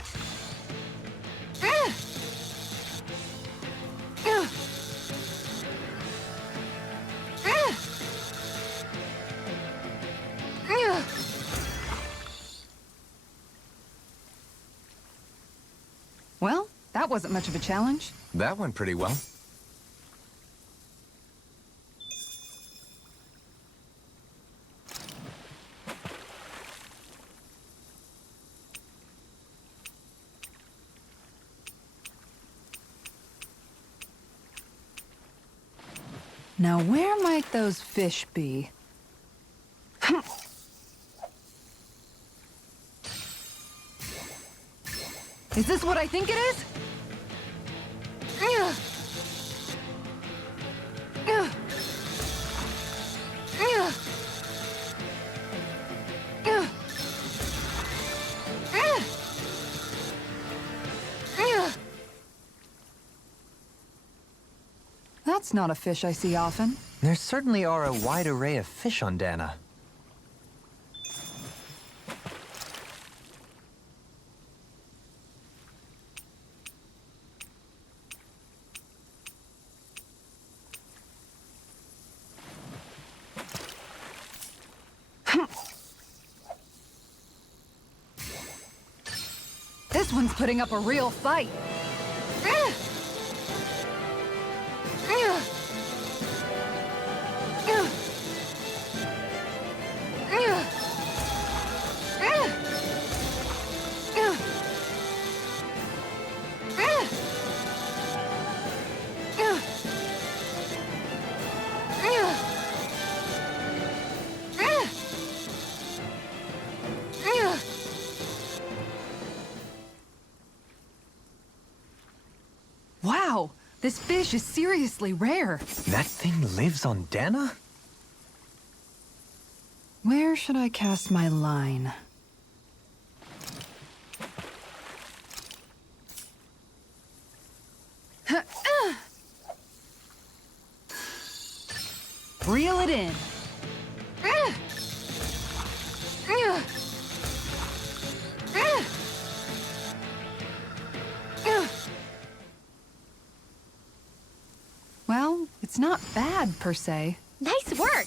Well, that wasn't much of a challenge. That went pretty well. Now, where might those fish be? Is this what I think it is? That's not a fish I see often. There certainly are a wide array of fish on Dana. This one's putting up a real fight. Wow, this fish is seriously rare. That thing lives on Dana? Where should I cast my line? Reel it in. Well, it's not bad, per se. Nice work!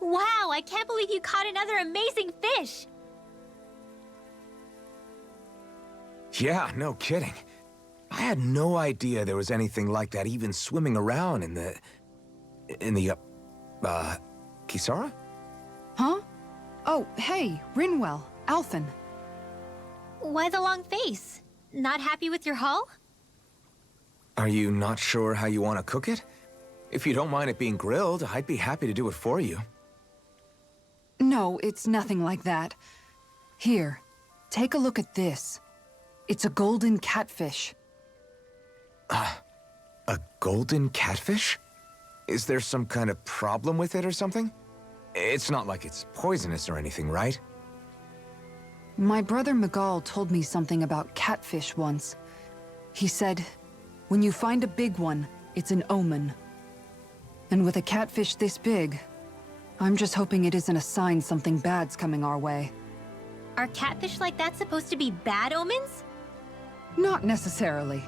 Wow, I can't believe you caught another amazing fish! Yeah, no kidding. I had no idea there was anything like that even swimming around in the... Kisara? Huh? Oh, hey, Rinwell, Alphen. Why the long face? Not happy with your haul? Are you not sure how you want to cook it? If you don't mind it being grilled, I'd be happy to do it for you. No, it's nothing like that. Here, take a look at this. It's a golden catfish. A golden catfish? Is there some kind of problem with it or something? It's not like it's poisonous or anything, right? My brother Miguel told me something about catfish once. He said, when you find a big one, it's an omen. And with a catfish this big, I'm just hoping it isn't a sign something bad's coming our way. Are catfish like that supposed to be bad omens? Not necessarily.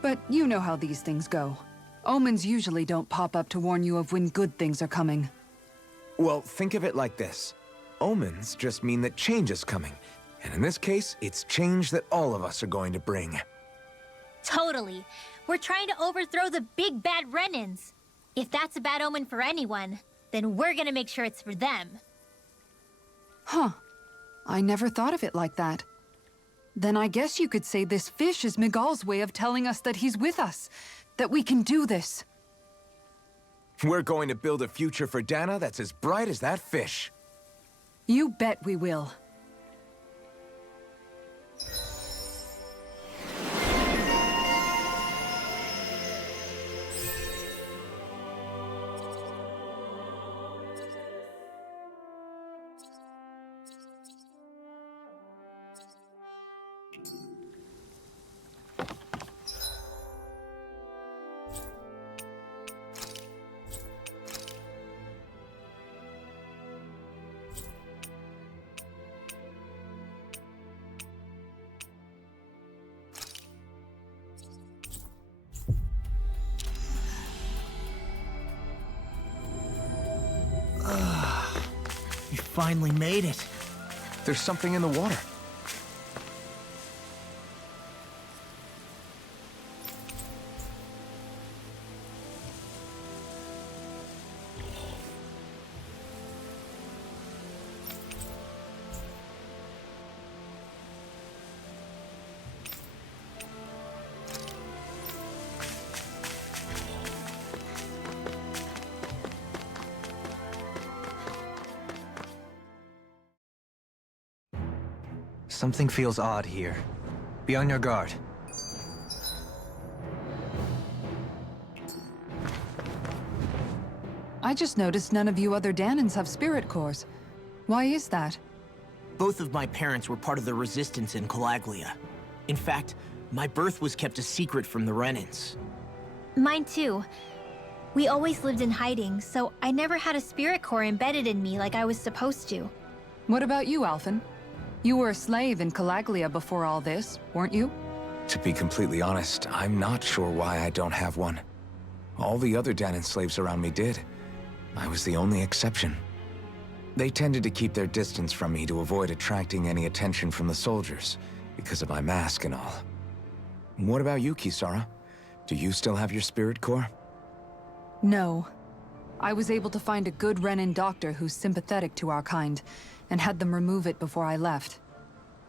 But you know how these things go. Omens usually don't pop up to warn you of when good things are coming. Well, think of it like this. Omens just mean that change is coming. And in this case, it's change that all of us are going to bring. Totally. We're trying to overthrow the big bad Renans. If that's a bad omen for anyone, then we're gonna make sure it's for them. Huh. I never thought of it like that. Then I guess you could say this fish is Miguel's way of telling us that he's with us. That we can do this. We're going to build a future for Dana that's as bright as that fish. You bet we will. You finally made it. There's something in the water. Something feels odd here. Be on your guard. I just noticed none of you other Danans have spirit cores. Why is that? Both of my parents were part of the resistance in Calaglia. In fact, my birth was kept a secret from the Renans. Mine too. We always lived in hiding, so I never had a spirit core embedded in me like I was supposed to. What about you, Alphen? You were a slave in Calaglia before all this, weren't you? To be completely honest, I'm not sure why I don't have one. All the other Danan slaves around me did. I was the only exception. They tended to keep their distance from me to avoid attracting any attention from the soldiers, because of my mask and all. What about you, Kisara? Do you still have your spirit core? No. I was able to find a good Renan doctor who's sympathetic to our kind, and had them remove it before I left.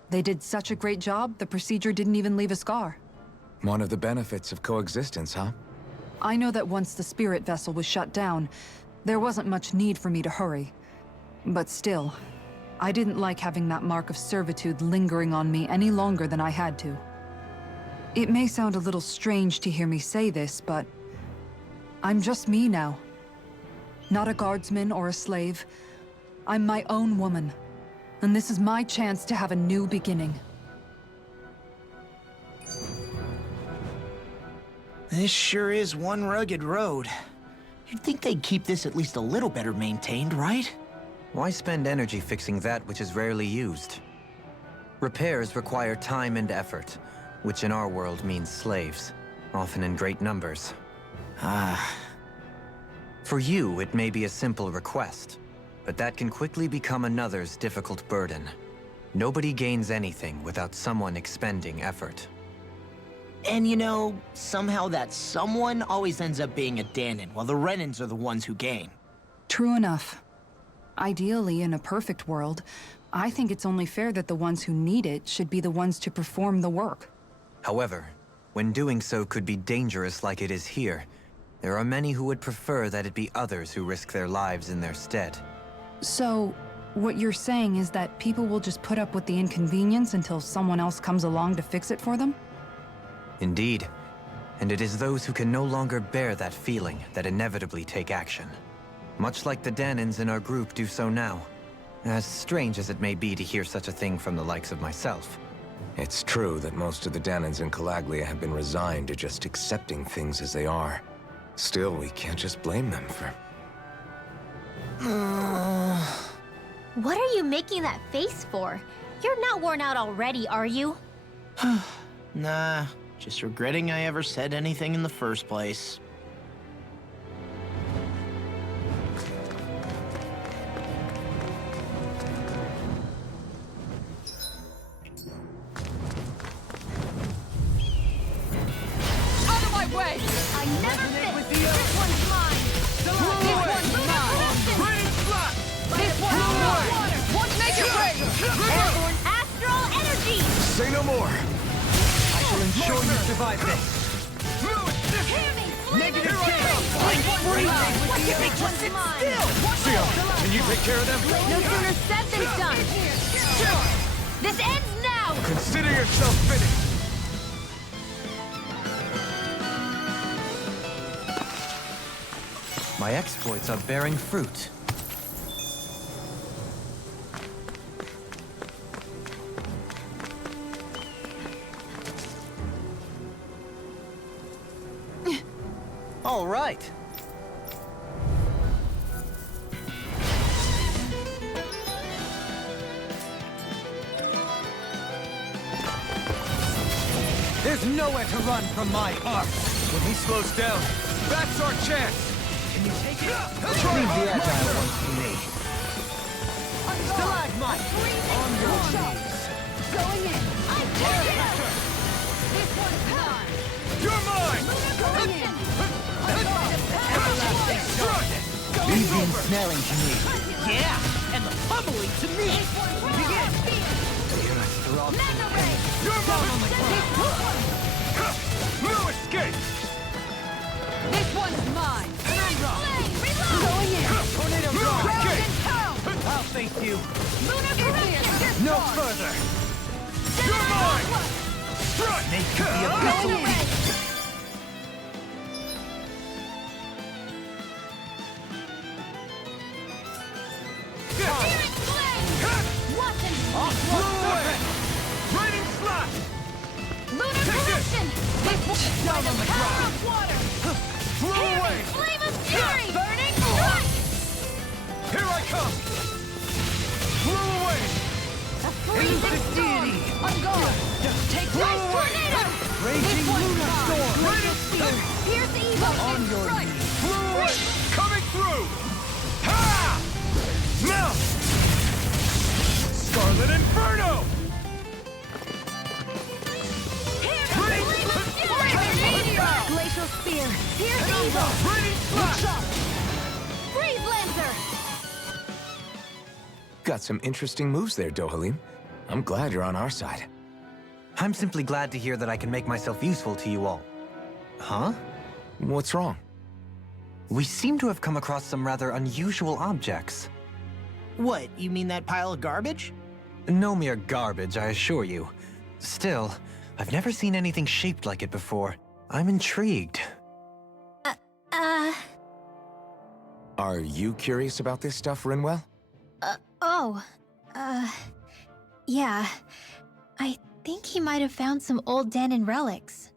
They did such a great job, the procedure didn't even leave a scar. One of the benefits of coexistence, huh? I know that once the spirit vessel was shut down, there wasn't much need for me to hurry. But still, I didn't like having that mark of servitude lingering on me any longer than I had to. It may sound a little strange to hear me say this, but I'm just me now. Not a guardsman or a slave. I'm my own woman, and this is my chance to have a new beginning. This sure is one rugged road. You'd think they'd keep this at least a little better maintained, right? Why spend energy fixing that which is rarely used? Repairs require time and effort, which in our world means slaves, often in great numbers. For you, it may be a simple request, but that can quickly become another's difficult burden. Nobody gains anything without someone expending effort. And you know, somehow that someone always ends up being a Danan, while the Renans are the ones who gain. True enough. Ideally, in a perfect world, I think it's only fair that the ones who need it should be the ones to perform the work. However, when doing so could be dangerous like it is here, there are many who would prefer that it be others who risk their lives in their stead. So, what you're saying is that people will just put up with the inconvenience until someone else comes along to fix it for them? Indeed. And it is those who can no longer bear that feeling that inevitably take action. Much like the Danans in our group do so now. As strange as it may be to hear such a thing from the likes of myself. It's true that most of the Danans in Calaglia have been resigned to just accepting things as they are. Still, we can't just blame them for... What are you making that face for? You're not worn out already, are you? Nah, just regretting I ever said anything in the first place. Out of my way! I never miss! This one's mine! This one's mine! Raining slot! This one's mine! Make it rain! Airborne astral energy! Say no more. I shall ensure you survive this. Hear me! Negative I'm freezing! This one's mine! Seal, can you take care of them? No sooner said than done! This ends now! Consider yourself finished. My exploits are bearing fruit. All right. There's nowhere to run from my heart. When he slows down, that's our chance. Can you take it? Leave the agile ones to me. Stalagmite! On your knees. Going in! I can't get it! This one's mine! You're mine! Going in! Leave the ensnaring to me. Yeah, and the pummeling to me! Begin! You're a strong Mega ray! You're mine! No escape! This one's mine! Going in! Tornado Ground Rock! and pound! I'll face you. Lunar corruption! No further. You're mine! Strike! Make the abyssal Going in! Spirit flame! Watch and Raining slot! Lunar corruption! By the power of water! Blow away! Flame of fury! Burning strike! Here I come! Blow away! A freezing storm! On guard! Take flight tornado! Raging lunar storm. Raining Spear! Pierce evil! On and your strike! knees. Blow away! Coming through! Ha! Now! Scarlet Inferno! Glacial spear! Pierce evil! Raining slot! Freeze lancer! Got some interesting moves there, Dohalim. I'm glad you're on our side. I'm simply glad to hear that I can make myself useful to you all. Huh? What's wrong? We seem to have come across some rather unusual objects. What, you mean that pile of garbage? No mere garbage, I assure you. Still, I've never seen anything shaped like it before. I'm intrigued. Are you curious about this stuff, Rinwell? Yeah. I think he might have found some old Danon relics.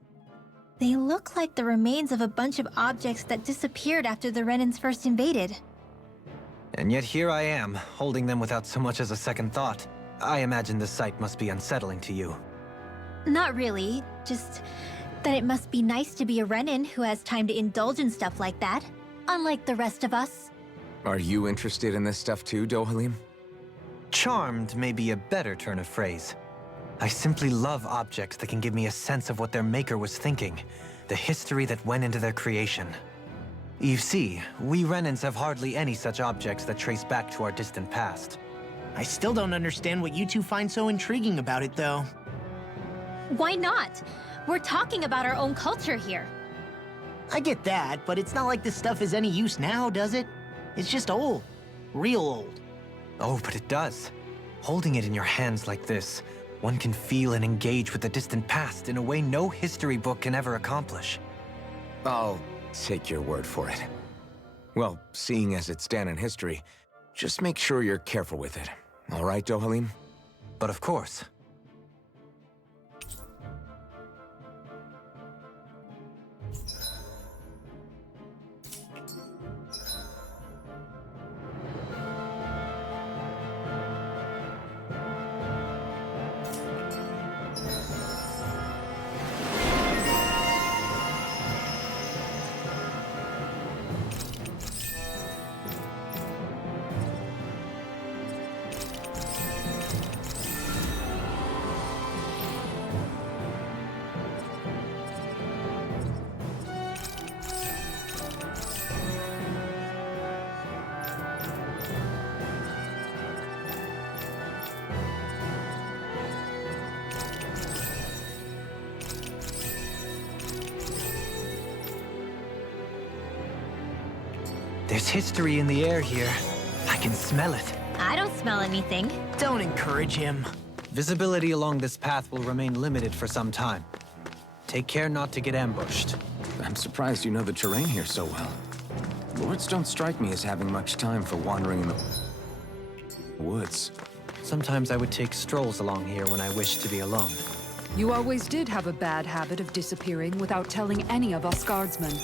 They look like the remains of a bunch of objects that disappeared after the Renans first invaded. And yet here I am, holding them without so much as a second thought. I imagine the sight must be unsettling to you. Not really, just that it must be nice to be a Renan who has time to indulge in stuff like that, unlike the rest of us. Are you interested in this stuff too, Dohalim? Charmed may be a better turn of phrase. I simply love objects that can give me a sense of what their maker was thinking, the history that went into their creation. You see, we Renans have hardly any such objects that trace back to our distant past. I still don't understand what you two find so intriguing about it, though. Why not? We're talking about our own culture here. I get that, but it's not like this stuff is any use now, does it? It's just old. Real old. Oh, but it does. Holding it in your hands like this, one can feel and engage with the distant past in a way no history book can ever accomplish. I'll take your word for it. Well, seeing as it's Danon history, just make sure you're careful with it. All right, Dohalim? But of course. There's history in the air here. I can smell it. I don't smell anything. Don't encourage him. Visibility along this path will remain limited for some time. Take care not to get ambushed. I'm surprised you know the terrain here so well. Lords don't strike me as having much time for wandering in the woods. Sometimes I would take strolls along here when I wished to be alone. You always did have a bad habit of disappearing without telling any of us guardsmen.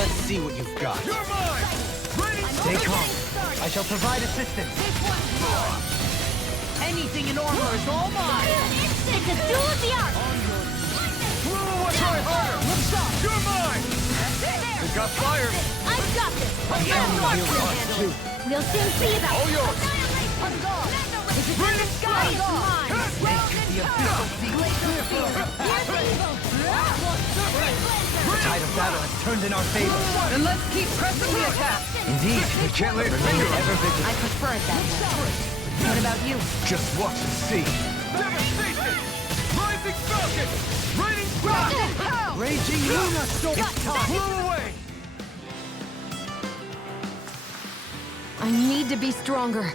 Let's see what you've got. You're mine! Stay calm. I shall provide assistance. Anything in armor is all mine. It's a duel of the arts. Try harder! You're mine! We got fire! I've got this. We'll soon see about All yours! the sky is mine. The tide of battle has turned in our favor. Then let's keep pressing the attack. Indeed. You can't let it Remain linger. ever vigilant. I prefer it that way. What about you? Just watch and see. Devastation! Rising Falcon! Raining Cloud! Raging Luna Storm. Blew away! I need to be stronger.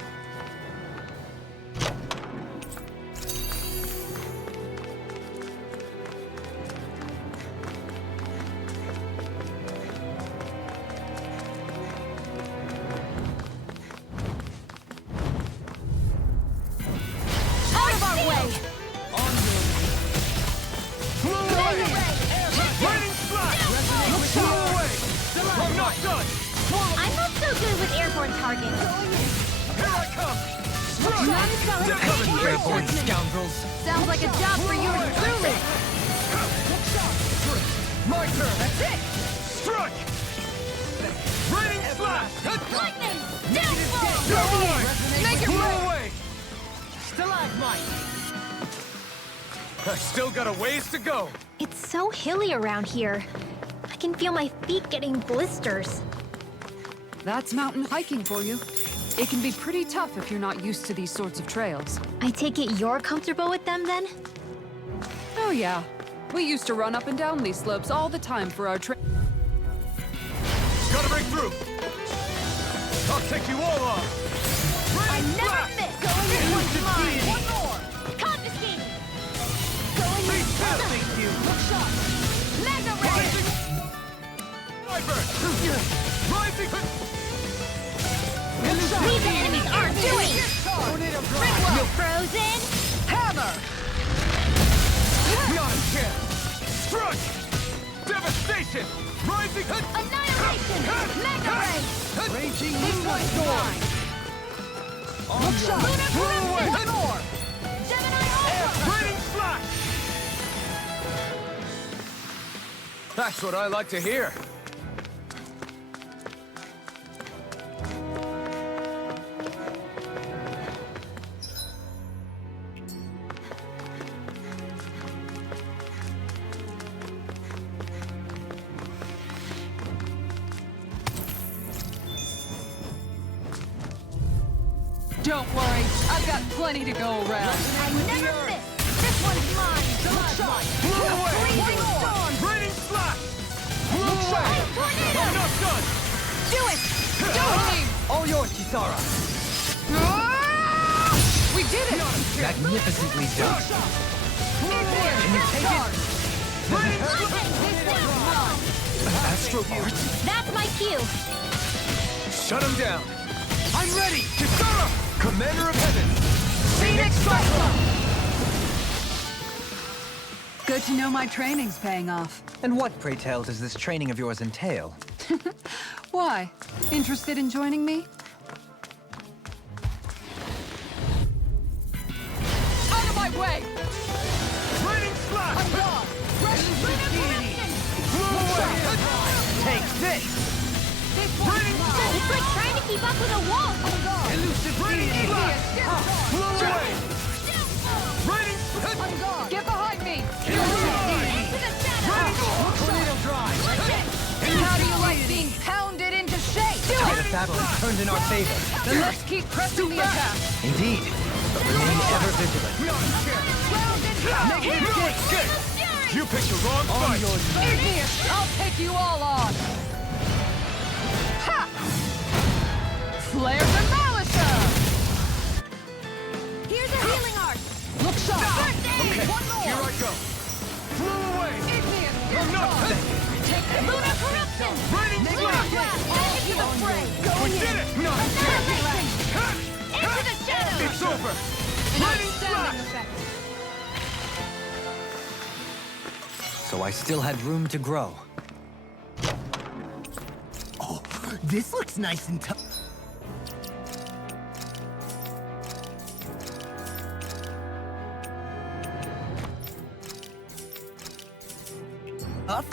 I'm not so good with airborne targets. Here I come! Defend airborne scoundrels. Sounds like a job for yours truly. My turn! That's it! Strike! Raining slash! Lightning! You're mine! Make it Blew rain! away! Stalagmite. I've still got a ways to go. It's so hilly around here. I can feel my feet getting blisters. That's mountain hiking for you. It can be pretty tough if you're not used to these sorts of trails. I take it you're comfortable with them then? Oh yeah. We used to run up and down these slopes all the time for our trip. Gotta break through! I'll take you all on! I never miss! Going in one's mine! One more! Confiscating! Going in! Thank you! Look sharp! Mega ray! Sniper! Rising! These enemies aren't doing! Bricklow! Frozen! Hammer! Not a chance! Struck! Devastation! Rising! Annihilation! Mega ray! Raging Moonlight! Look shot! Lunar corruption! One more! Gemini Ultra! Raining slash! That's what I like to hear. Don't worry, I've got plenty to go around. I never miss! This one's mine! Blew away! Freezing storm! Raining slash! Blew away! Tornado! I'm not done! Do it! All yours, Kisara! We did it! Magnificently done. Can you take it? Astro Art? That's my cue! Shut him down! I'm ready! Kisara! Commander of Heaven! Phoenix Cyclone! Good to know my training's paying off. And what, pray tell, does this training of yours entail? Why? Interested in joining me? Out of my way! Raining slash! I'm gone! Russian corruption! Blew away! Take this! Raining It's like trying to keep up with a wall! Elusive Raining slash! Blew away! Raining I'm gone! Get behind me! Into the shadow! Tornado drive! How do you like being pounded into shape? Tide of battle is turned in our favor. Then let's keep pressing the attack! Indeed. But remain ever vigilant. Good! You picked the wrong fight! Igneous! I'll take you all on! Ha! Flare the Malisher! Here's a healing art! Look sharp! Okay, One more! here I go! Flew away! Igneous! I'm not Take it! Lunar corruption! Raining slash! Into the fray! We did it! Not a chance! Into the shadow! It's over! Raining slash! So I still had room to grow. Oh, this looks nice and tough. Up?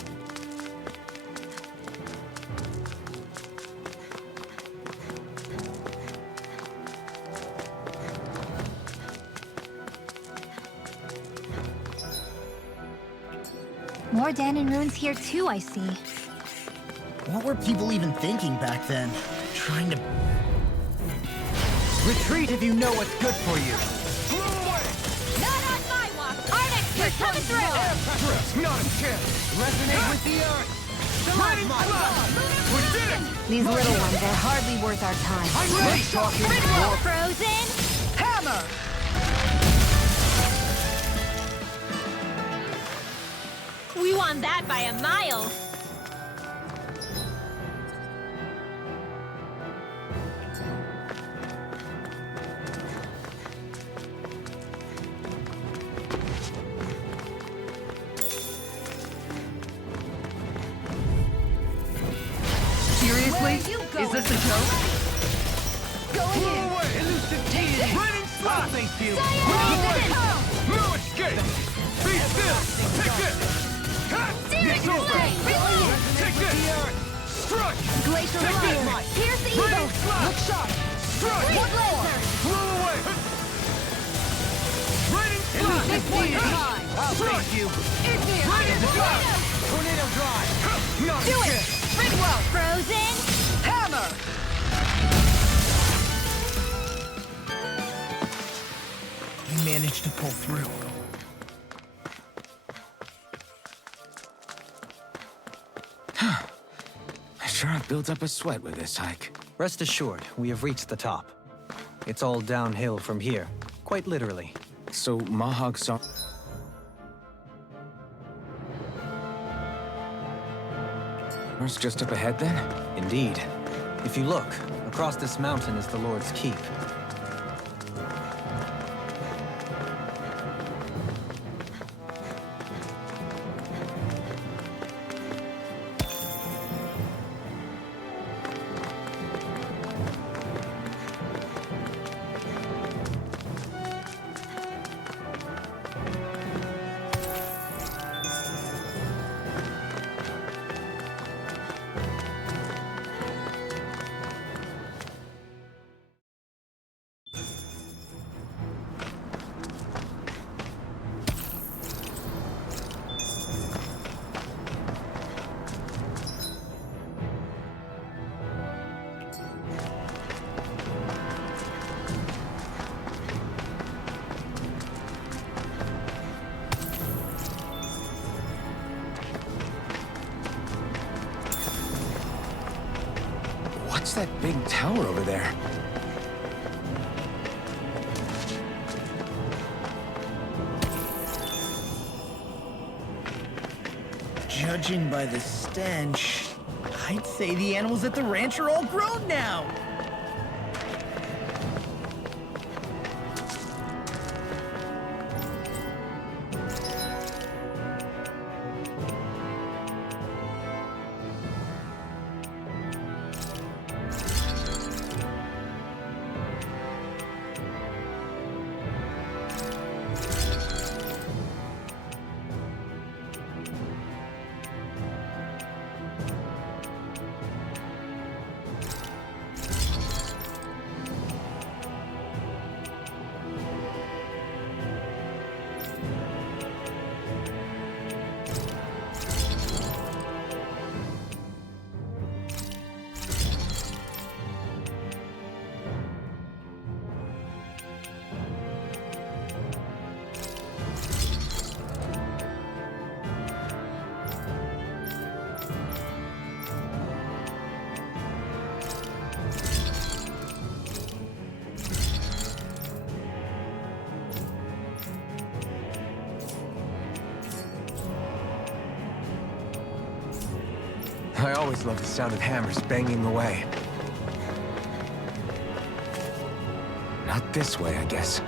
More Danon ruins here too, I see. What were people even thinking back then? Trying to... Retreat if you know what's good for you. Not on my watch! Arnex, you're coming through! Not a chance! Resonate with the earth. Raining slash! We did it! These little ones are hardly worth our time. I'm ready! Bricklow! Frozen! Hammer! We won that by a mile! Seriously? Is this a joke? Flew away! Elusive deity! Raining slash! Thank you! No escape! Be still! Take this! It's over! Take this! Struck! Glacial Take this! Light! Here's the Raining Evo! slash! Look sharp! Struck! One more! Flew away! Raining slash! This one's mine! Struck! You. Raining slash! Tornado drive. Not Do a it! chance! Bricklow! Frozen! Hammer! We managed to pull through. Sure builds up a sweat with this hike. Rest assured, we have reached the top. It's all downhill from here, quite literally. So Mahag saw... It's just up ahead then? Indeed. If you look, across this mountain is the Lord's Keep. What's that big tower over there? Judging by the stench, I'd say the animals at the ranch are all grown now. I always love the sound of hammers banging away. Not this way, I guess.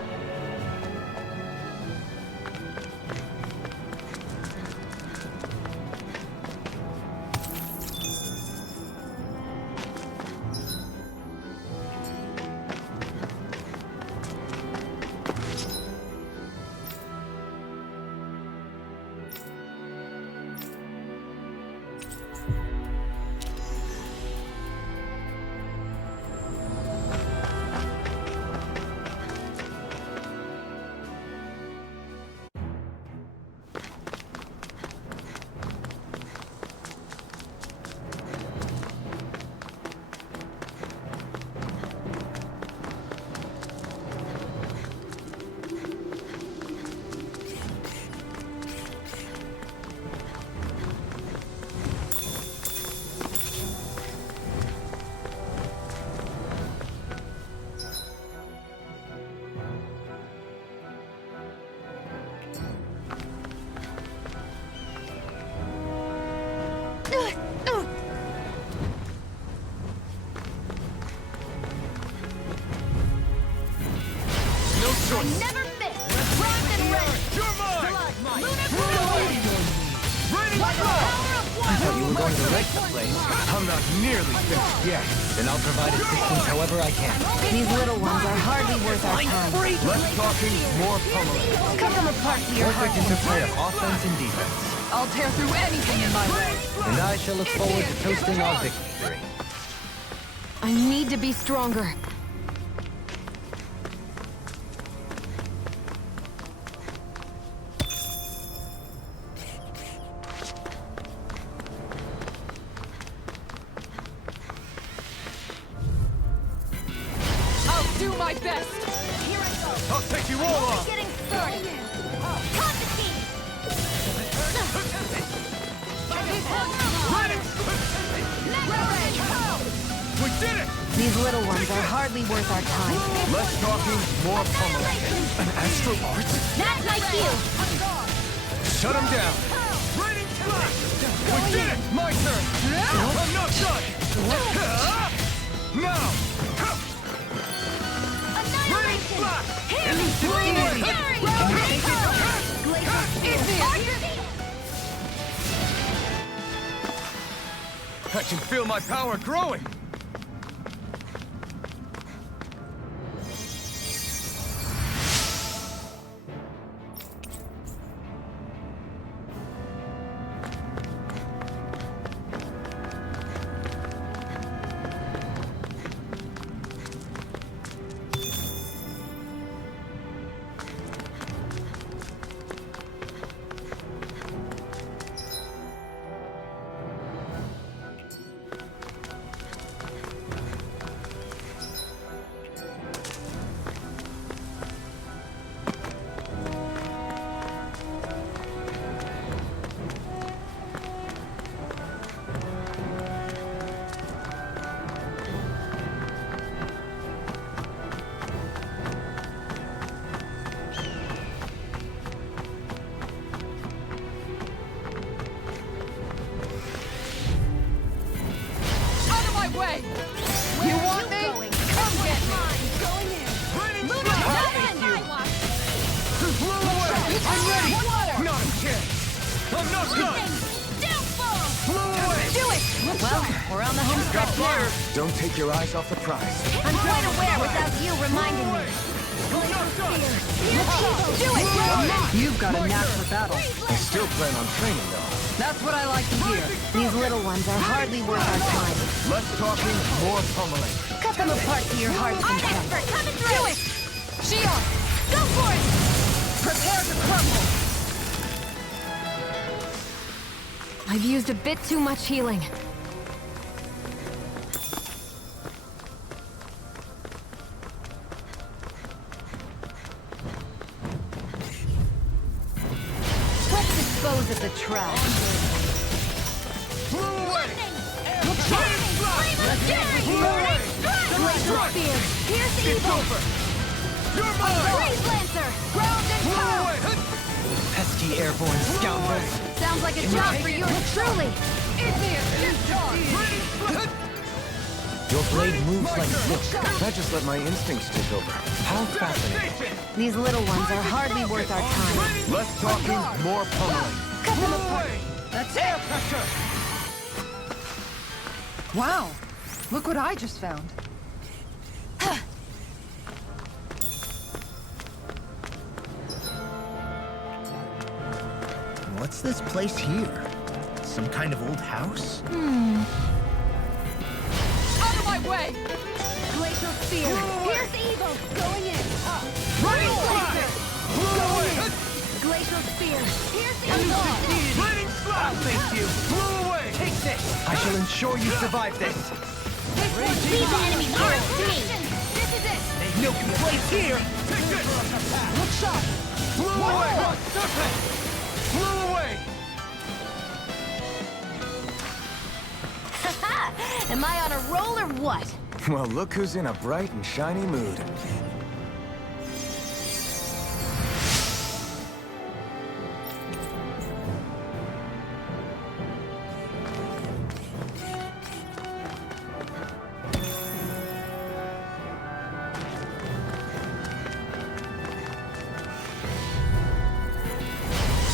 Never miss! Primed and ready! You're mine! I thought you were going to wreck the place. I'm not nearly finished yet. Then I'll provide assistance however I can. These little ones are hardly worth our time. Less talking, more pummeling. Cut them apart to your Perfect interplay of offense and defense. I'll tear through anything in my way. And I shall look forward to toasting our victory. I need to be stronger. Do my best! Here I go! I'll take you all on! Getting started! Caught the key! Ready! Never ready! These little ones are hardly worth our time. Less talking, more pummeling. An astral art? That's my cue! Shut him down! We did it! My turn! I'm not done! Now! Rain flash! I can feel my power growing! Way! You want me? Come get me! Going in! Luna, I'm ready! Not a chance! I'm not done! Blow away! Do it! Well, we're on the home stretch now. Don't take your eyes off the prize. I'm quite aware without you reminding me. Do it! You've got a knack for battle. I still plan on training, though. That's what I like to hear. These little ones are hardly worth our time. Less talking, more pummeling. Cut them apart to your heart's Art content. expert coming through! Do it! Shion! Go for it! Prepare to crumble! I've used a bit too much healing. Let's dispose of the trash. Glacial Spear! Pierce evil! You're mine! Blaze Lancer! Ground and pound! Pesky airborne scoundrels. Sounds like a job for yours truly! Your blade moves like silk. I just let my instincts take over. How fascinating. These little ones are hardly worth our time. Less talking, more pummeling. Cut them apart! That's air pressure! Wow! Look what I just found. What's this place here? Some kind of old house? Out of my way! Glacial Spear! Pierce evil! Going in! Running flash! Blow away! Glacial Spear! Pierce Raining evil! flash! I'll thank you! Blow away! Take this! I shall ensure you survive this. These enemies aren't me! This is it! No complaints here! Take this! Look sharp! Blow away! Blow away! Am I on a roll or what? Well, look who's in a bright and shiny mood.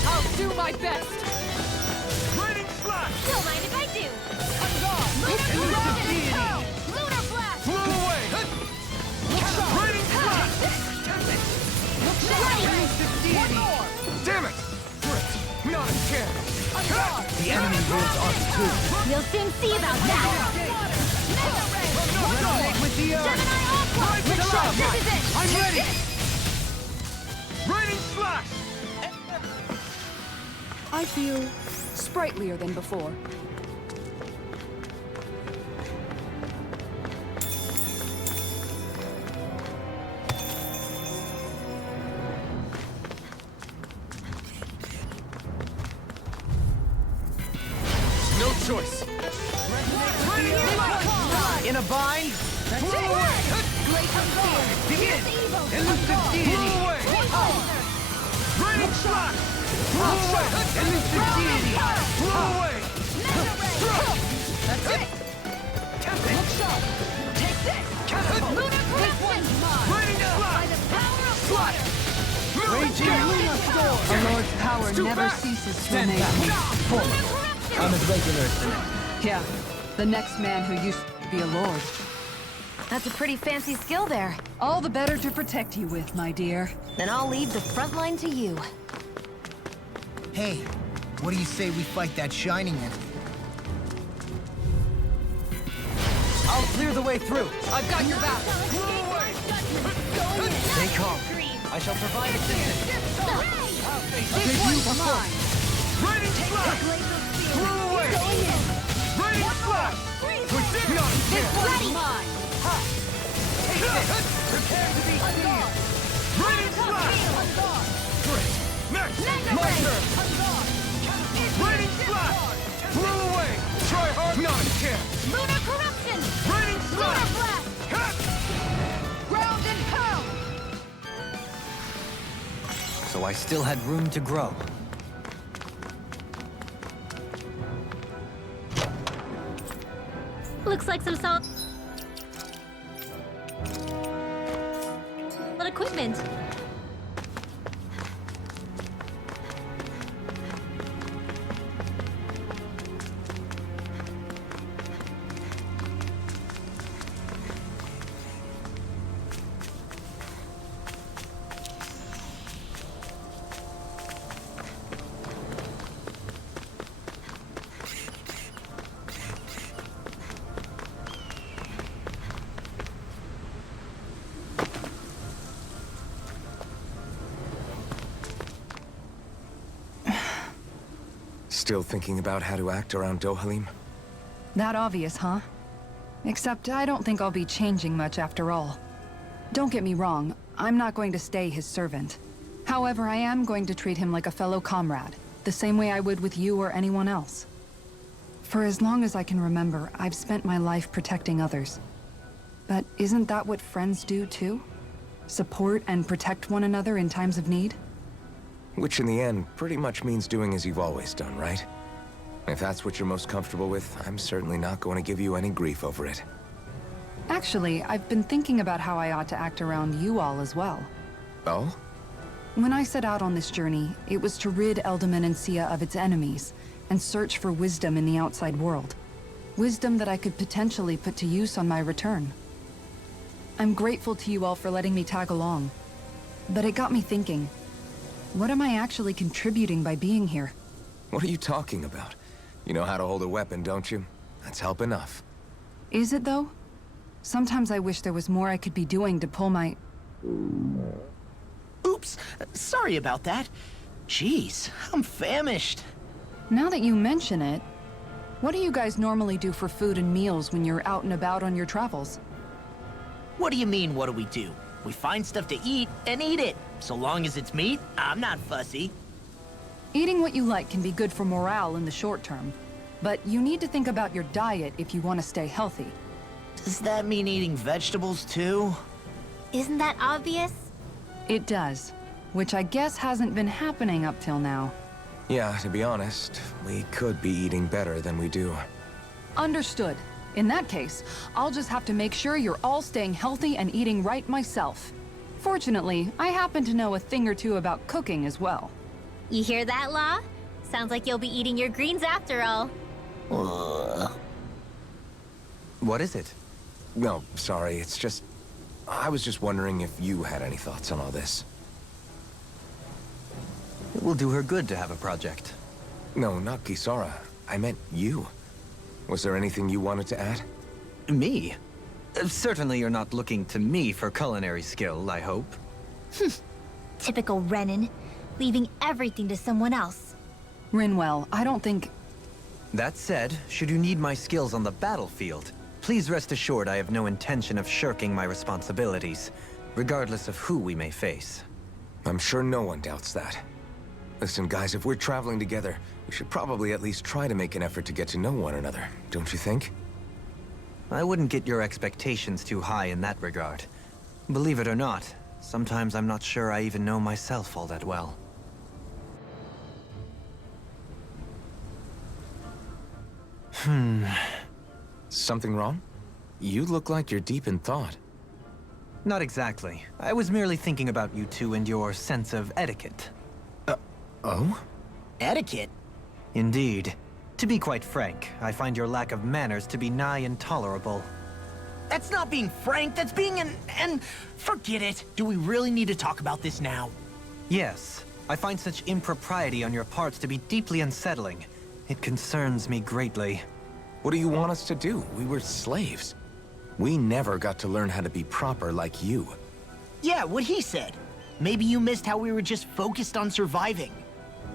I'll do my best! Raining flash! Don't mind if I do! Lunar Blast! Blow away! Raining flash! One more! Damn it! Not a chance! The enemy wields Arc too. You'll soon see about that! With the Gemini Aqua! This is it! I'm ready! Raining flash! I feel sprightlier than before. No choice! Raining In a bind? Begin! Elusive deity! Raining slot! Elusive deity! That's it! Tempting! Look sharp! Take this! Catapult! Lunar corruption! Raining slot! By the power of water! Raging Luna Storm! Our Lord's power never ceases to amaze me. I'm as regular as the next. Yeah, the next man who used to be a lord. That's a pretty fancy skill there. All the better to protect you with, my dear. Then I'll leave the front line to you. Hey, what do you say we fight that shining enemy? I'll clear the way through. I've got your back. Stay calm. I shall provide assistance. This one's mine. Raining slash! Throw away! Raining slash! Beyond This one's mine. Prepare to be seized! Raining slash! Great! Next! My turn! Raining slash! Blow away! Try hard! Not a chance! Lunar corruption! Raining slash! Lunar blast! Ground and pound! So I still had room to grow. Looks like some solid equipment. Still thinking about how to act around Dohalim? That obvious, huh? Except I don't think I'll be changing much after all. Don't get me wrong, I'm not going to stay his servant. However, I am going to treat him like a fellow comrade, the same way I would with you or anyone else. For as long as I can remember, I've spent my life protecting others. But isn't that what friends do too? Support and protect one another in times of need? Which in the end pretty much means doing as you've always done, right? If that's what you're most comfortable with, I'm certainly not going to give you any grief over it. Actually, I've been thinking about how I ought to act around you all as well. Oh? When I set out on this journey, it was to rid Eldaman and Sia of its enemies, and search for wisdom in the outside world. Wisdom that I could potentially put to use on my return. I'm grateful to you all for letting me tag along. But it got me thinking, what am I actually contributing by being here? What are you talking about? You know how to hold a weapon, don't you? That's help enough. Is it though? Sometimes I wish there was more I could be doing to pull my... Oops, sorry about that. Jeez, I'm famished. Now that you mention it, what do you guys normally do for food and meals when you're out and about on your travels? What do you mean, what do we do? We find stuff to eat and eat it. So long as it's meat, I'm not fussy. Eating what you like can be good for morale in the short term, but you need to think about your diet if you want to stay healthy. Does that mean eating vegetables too? Isn't that obvious? It does, which I guess hasn't been happening up till now. Yeah, to be honest, we could be eating better than we do. Understood. In that case, I'll just have to make sure you're all staying healthy and eating right myself. Fortunately, I happen to know a thing or two about cooking as well. You hear that, Law? Sounds like you'll be eating your greens after all. What is it? No, sorry, it's just... I was just wondering if you had any thoughts on all this. It will do her good to have a project. No, not Kisara. I meant you. Was there anything you wanted to add? Me? Certainly you're not looking to me for culinary skill, I hope. Typical Renan, leaving everything to someone else. Rinwell, I don't think... That said, should you need my skills on the battlefield, please rest assured I have no intention of shirking my responsibilities, regardless of who we may face. I'm sure no one doubts that. Listen, guys, if we're traveling together, we should probably at least try to make an effort to get to know one another, don't you think? I wouldn't get your expectations too high in that regard. Believe it or not, sometimes I'm not sure I even know myself all that well. Something wrong? You look like you're deep in thought. Not exactly. I was merely thinking about you two and your sense of etiquette. Oh? Etiquette? Indeed. To be quite frank, I find your lack of manners to be nigh intolerable. That's not being frank, that's being and forget it. Do we really need to talk about this now? Yes. I find such impropriety on your parts to be deeply unsettling. It concerns me greatly. What do you want us to do? We were slaves. We never got to learn how to be proper like you. Yeah, what he said. Maybe you missed how we were just focused on surviving.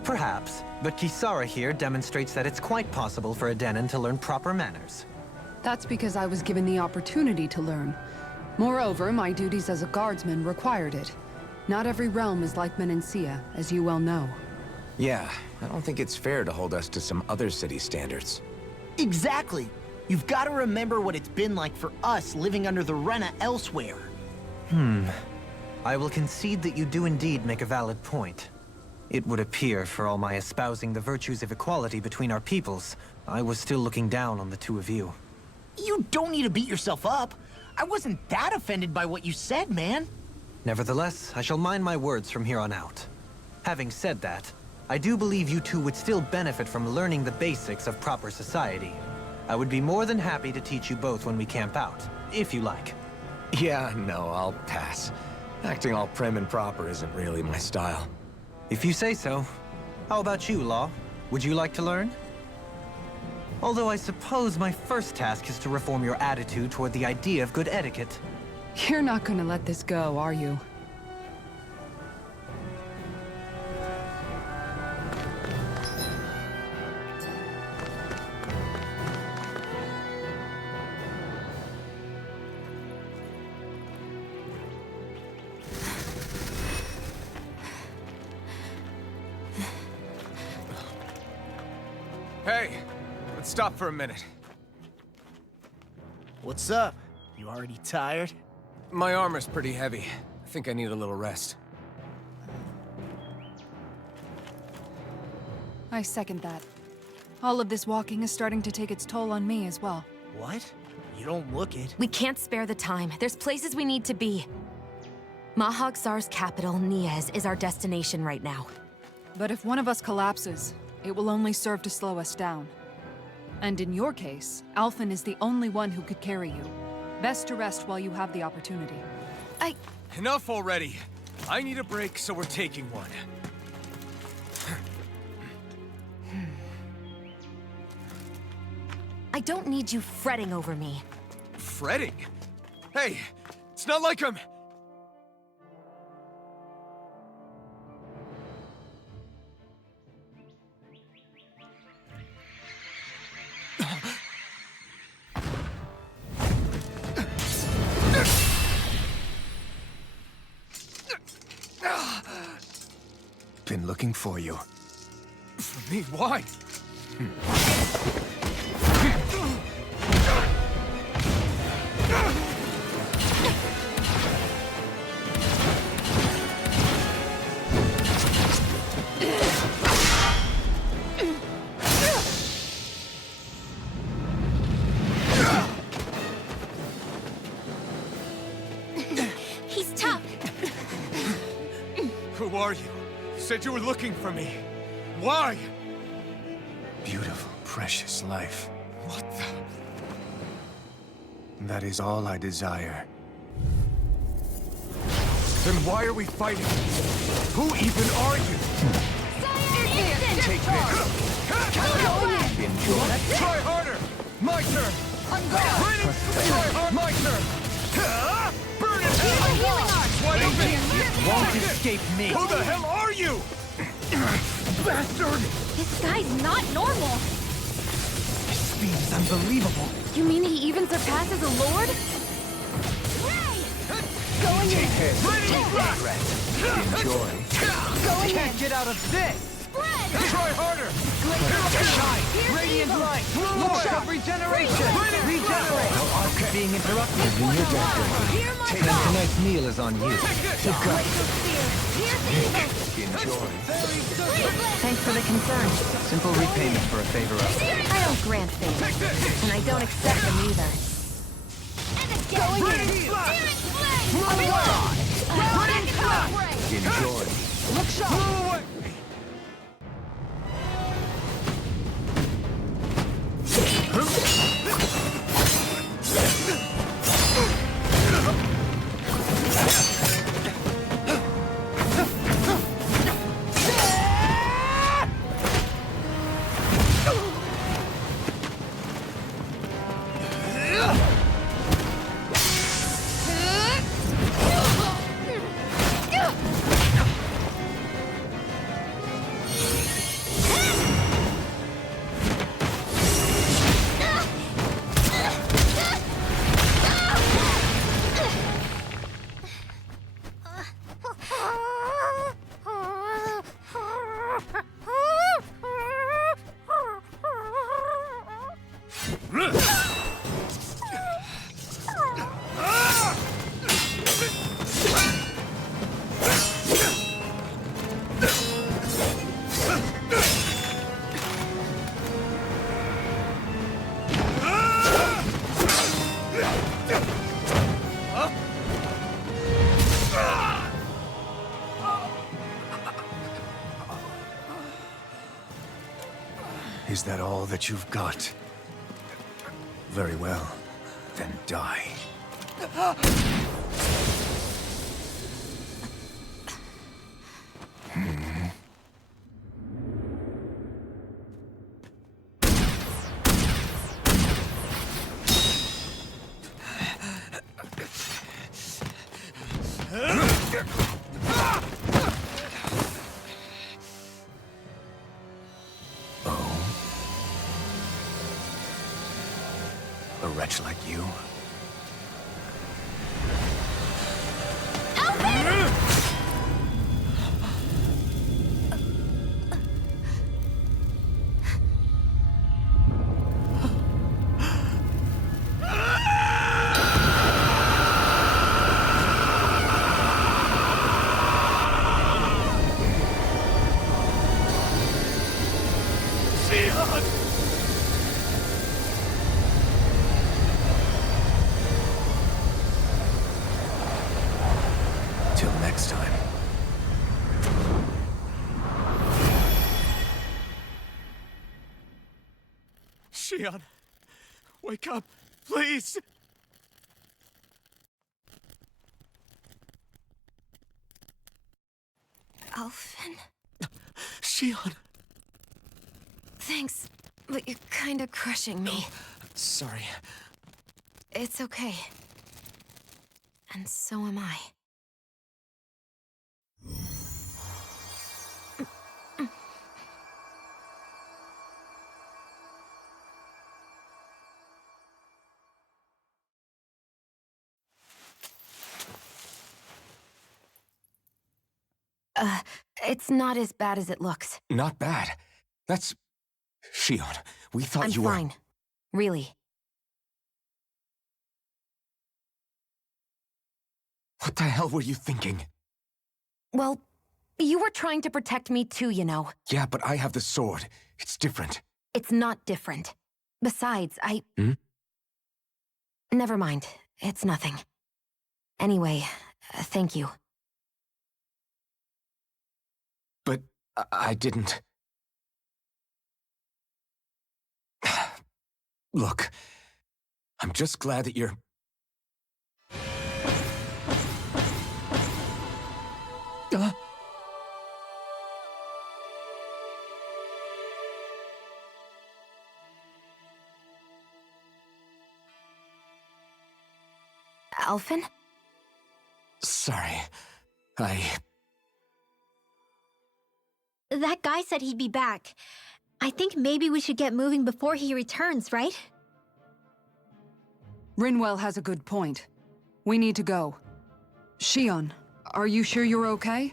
Perhaps, but Kisara here demonstrates that it's quite possible for a Denon to learn proper manners. That's because I was given the opportunity to learn. Moreover, my duties as a guardsman required it. Not every realm is like Menancia, as you well know. Yeah, I don't think it's fair to hold us to some other city standards. Exactly. You've got to remember what it's been like for us living under the Rena elsewhere. I will concede that you do indeed make a valid point. It would appear, for all my espousing the virtues of equality between our peoples, I was still looking down on the two of you. You don't need to beat yourself up. I wasn't that offended by what you said, man. Nevertheless, I shall mind my words from here on out. Having said that, I do believe you two would still benefit from learning the basics of proper society. I would be more than happy to teach you both when we camp out, if you like. Yeah, no, I'll pass. Acting all prim and proper isn't really my style. If you say so. How about you, Law? Would you like to learn? Although I suppose my first task is to reform your attitude toward the idea of good etiquette. You're not gonna let this go, are you? Hey, let's stop for a minute. What's up? You already tired? My armor's pretty heavy. I think I need a little rest. I second that. All of this walking is starting to take its toll on me as well. What? You don't look it. We can't spare the time. There's places we need to be. Mahag-Sar's capital, Niez, is our destination right now. But if one of us collapses, it will only serve to slow us down. And in your case, Alphen is the only one who could carry you. Best to rest while you have the opportunity. Enough already! I need a break, so we're taking one. I don't need you fretting over me. Fretting? Hey, it's not like I'm... Been looking for you. For me, why? He's tough. Who are you? You said you were looking for me. Why? Beautiful, precious life. What the... That is all I desire. Then why are we fighting? Who even are you? Take this. Enjoy. Try harder! My turn! Ready? Try hard! My turn! Burn it! Wide open! Won't escape me! Who the hell are you? Bastard! This guy's not normal. Speed is unbelievable. You mean he even surpasses a lord? Going in. Take that. Enjoy. Going in. Can't get out of this! Spread. Try harder! Shine! Radiant light! Look of regeneration! Regenerate! being interrupted. Using your dagger. Then tonight's meal is on you. Enjoy. Thanks for the concern. Simple repayment for a favor of. I don't grant favors, and I don't accept them either. Enjoy. Look sharp! Is that all that you've got? Very well. Then die. A wretch like you? Till next time. Shion, wake up, please! Alphen? Shion! Thanks, but you're kinda crushing me. Sorry. It's okay. And so am I. It's not as bad as it looks. Not bad. That's... Shion, we thought I'm you were... fine. Really. What the hell were you thinking? Well, you were trying to protect me too, you know. Yeah, but I have the sword. It's different. It's not different. Besides, Hmm? Never mind. It's nothing. Anyway, thank you. But I didn't... Look, I'm just glad that you're... Alphen? Sorry. That guy said he'd be back. I think maybe we should get moving before he returns, right? Rinwell has a good point. We need to go. Shion, are you sure you're okay?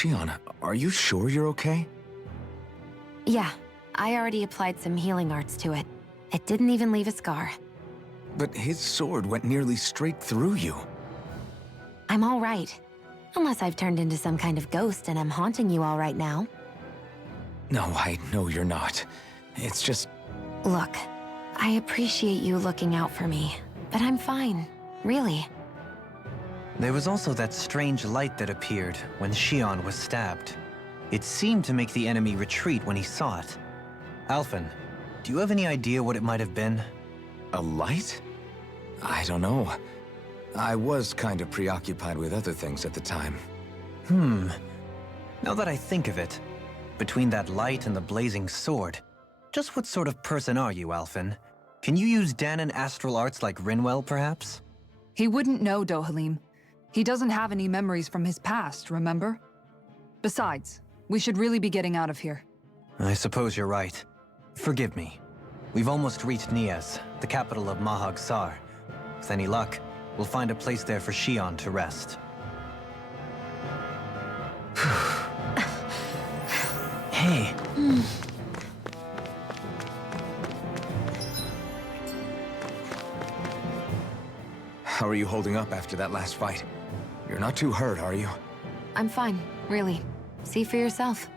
Shion, are you sure you're okay? Yeah, I already applied some healing arts to it. It didn't even leave a scar. But his sword went nearly straight through you. I'm all right. Unless I've turned into some kind of ghost and I'm haunting you all right now. No, I know you're not. It's just... Look, I appreciate you looking out for me, but I'm fine, really. There was also that strange light that appeared when Shion was stabbed. It seemed to make the enemy retreat when he saw it. Alphen, do you have any idea what it might have been? A light? I don't know. I was kind of preoccupied with other things at the time. Now that I think of it, between that light and the blazing sword, just what sort of person are you, Alphen? Can you use Danon astral arts like Rinwell, perhaps? He wouldn't know, Dohalim. He doesn't have any memories from his past, remember? Besides, we should really be getting out of here. I suppose you're right. Forgive me. We've almost reached Niez, the capital of Mahag Sar. With any luck, we'll find a place there for Shion to rest. Hey. How are you holding up after that last fight? You're not too hurt, are you? I'm fine, really. See for yourself.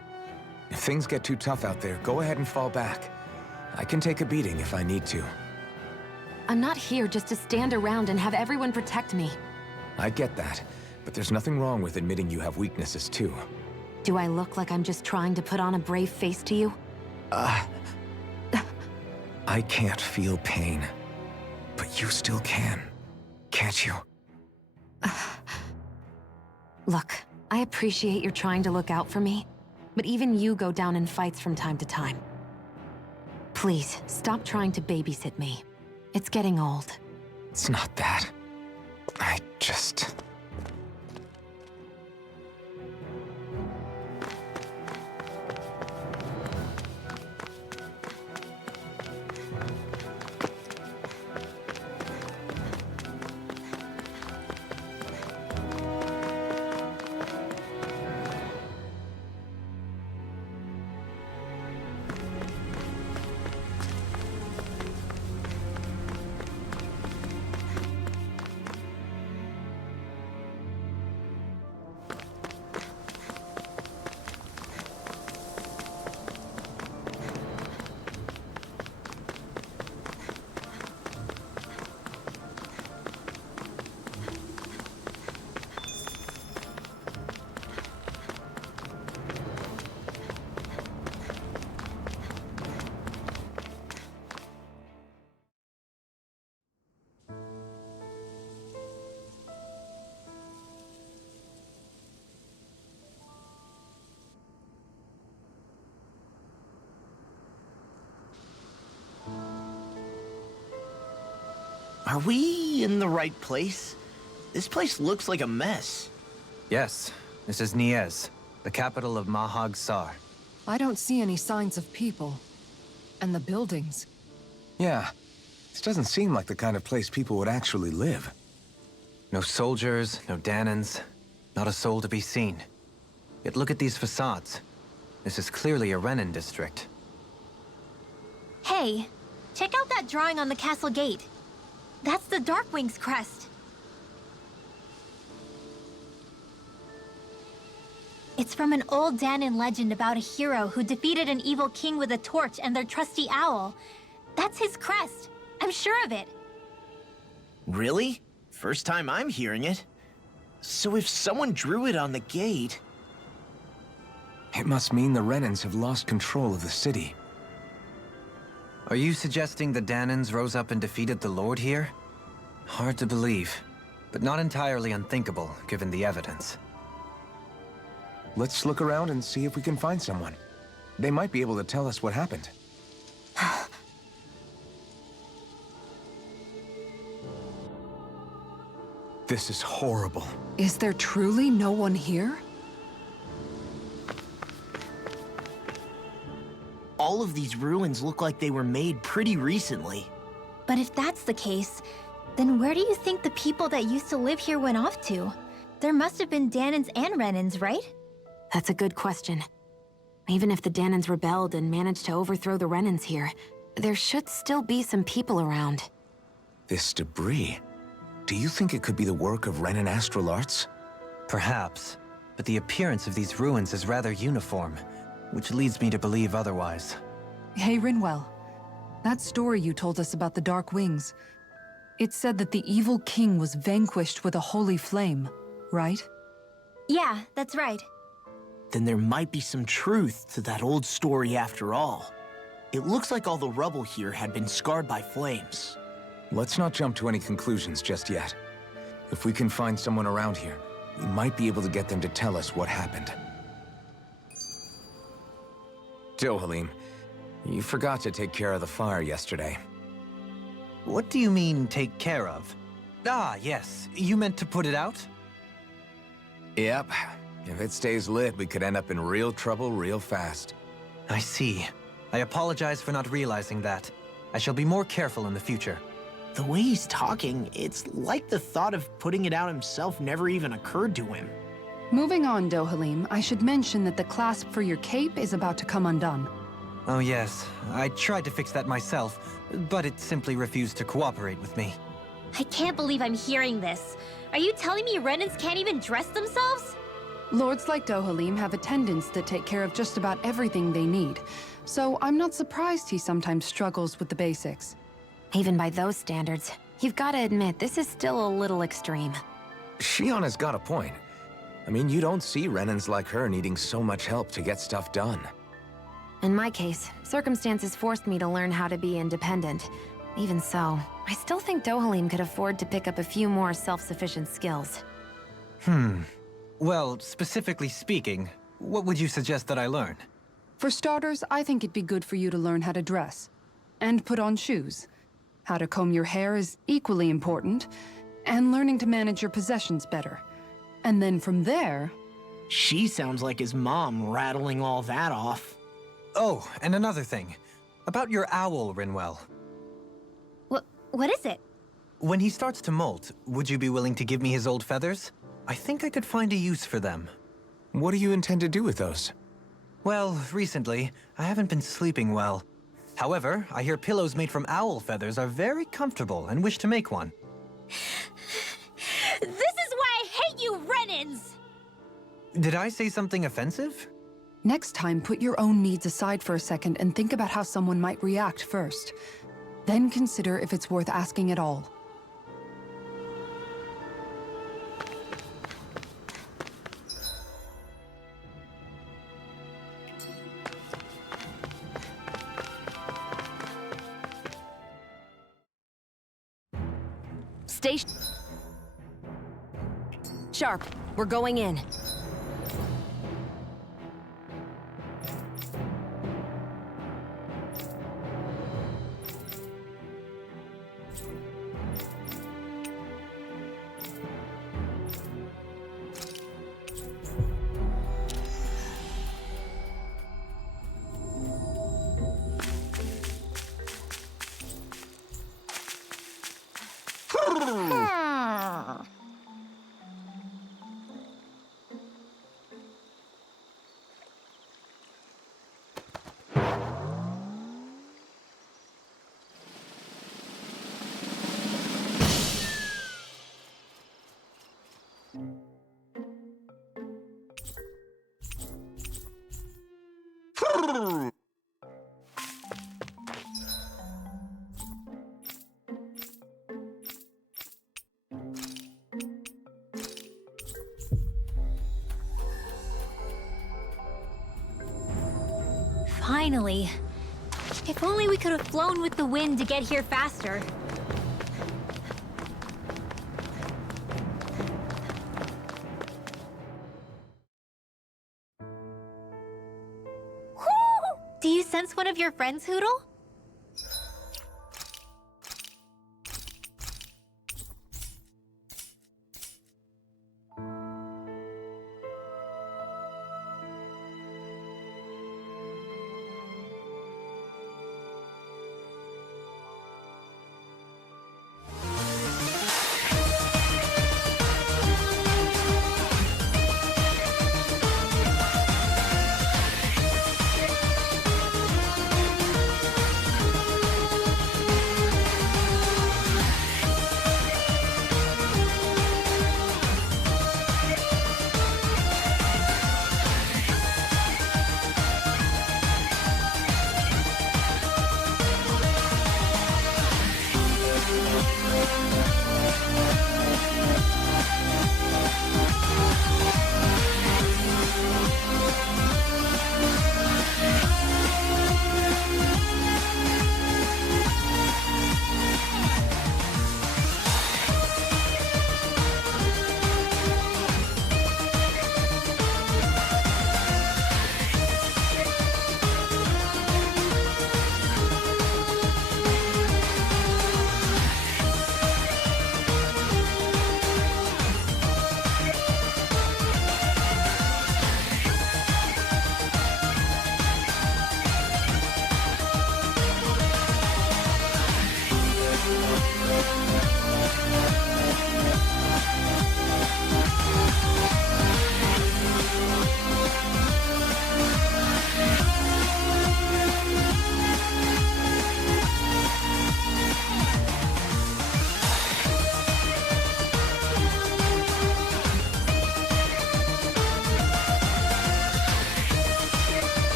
If things get too tough out there, go ahead and fall back. I can take a beating if I need to. I'm not here just to stand around and have everyone protect me. I get that, but there's nothing wrong with admitting you have weaknesses too. Do I look like I'm just trying to put on a brave face to you? I can't feel pain, but you still can, can't you? Look, I appreciate you're trying to look out for me, but even you go down in fights from time to time. Please, stop trying to babysit me. It's getting old. It's not that. I just... Are we in the right place? This place looks like a mess. Yes, this is Niez, the capital of Mahag Sar. I don't see any signs of people. And the buildings. Yeah, this doesn't seem like the kind of place people would actually live. No soldiers, no Danons, not a soul to be seen. Yet look at these facades. This is clearly a Renin district. Hey, check out that drawing on the castle gate. That's the Darkwing's crest. It's from an old Danon legend about a hero who defeated an evil king with a torch and their trusty owl. That's his crest. I'm sure of it. Really? First time I'm hearing it. So if someone drew it on the gate... It must mean the Renins have lost control of the city. Are you suggesting the Danons rose up and defeated the Lord here? Hard to believe, but not entirely unthinkable, given the evidence. Let's look around and see if we can find someone. They might be able to tell us what happened. This is horrible. Is there truly no one here? All of these ruins look like they were made pretty recently. But if that's the case, then where do you think the people that used to live here went off to? There must have been Danons and Renins, right? That's a good question. Even if the Danans rebelled and managed to overthrow the Renans here, there should still be some people around. This debris... Do you think it could be the work of Renan astral arts? Perhaps, but the appearance of these ruins is rather uniform, which leads me to believe otherwise. Hey, Rinwell. That story you told us about the Dark Wings. It said that the evil king was vanquished with a holy flame, right? Yeah, that's right. Then there might be some truth to that old story after all. It looks like all the rubble here had been scarred by flames. Let's not jump to any conclusions just yet. If we can find someone around here, we might be able to get them to tell us what happened. Dohalim, you forgot to take care of the fire yesterday. What do you mean, take care of? Ah, yes. You meant to put it out? Yep. If it stays lit, we could end up in real trouble real fast. I see. I apologize for not realizing that. I shall be more careful in the future. The way he's talking, it's like the thought of putting it out himself never even occurred to him. Moving on, Dohalim, I should mention that the clasp for your cape is about to come undone. Oh yes, I tried to fix that myself, but it simply refused to cooperate with me. I can't believe I'm hearing this. Are you telling me Renans can't even dress themselves? Lords like Dohalim have attendants that take care of just about everything they need, so I'm not surprised he sometimes struggles with the basics. Even by those standards, you've got to admit this is still a little extreme. Shionna's got a point. I mean, you don't see Renans like her needing so much help to get stuff done. In my case, circumstances forced me to learn how to be independent. Even so, I still think Dohalim could afford to pick up a few more self-sufficient skills. Well, specifically speaking, what would you suggest that I learn? For starters, I think it'd be good for you to learn how to dress. And put on shoes. How to comb your hair is equally important, and learning to manage your possessions better. And then from there... She sounds like his mom rattling all that off. Oh, and another thing. About your owl, Rinwell. What is it? When he starts to molt, would you be willing to give me his old feathers? I think I could find a use for them. What do you intend to do with those? Well, recently, I haven't been sleeping well. However, I hear pillows made from owl feathers are very comfortable and wish to make one. This is why I hate you, Renans! Did I say something offensive? Next time, put your own needs aside for a second and think about how someone might react first. Then consider if it's worth asking at all. Stay sharp. We're going in. Finally. If only we could have flown with the wind to get here faster. Do you sense one of your friends, Hootle?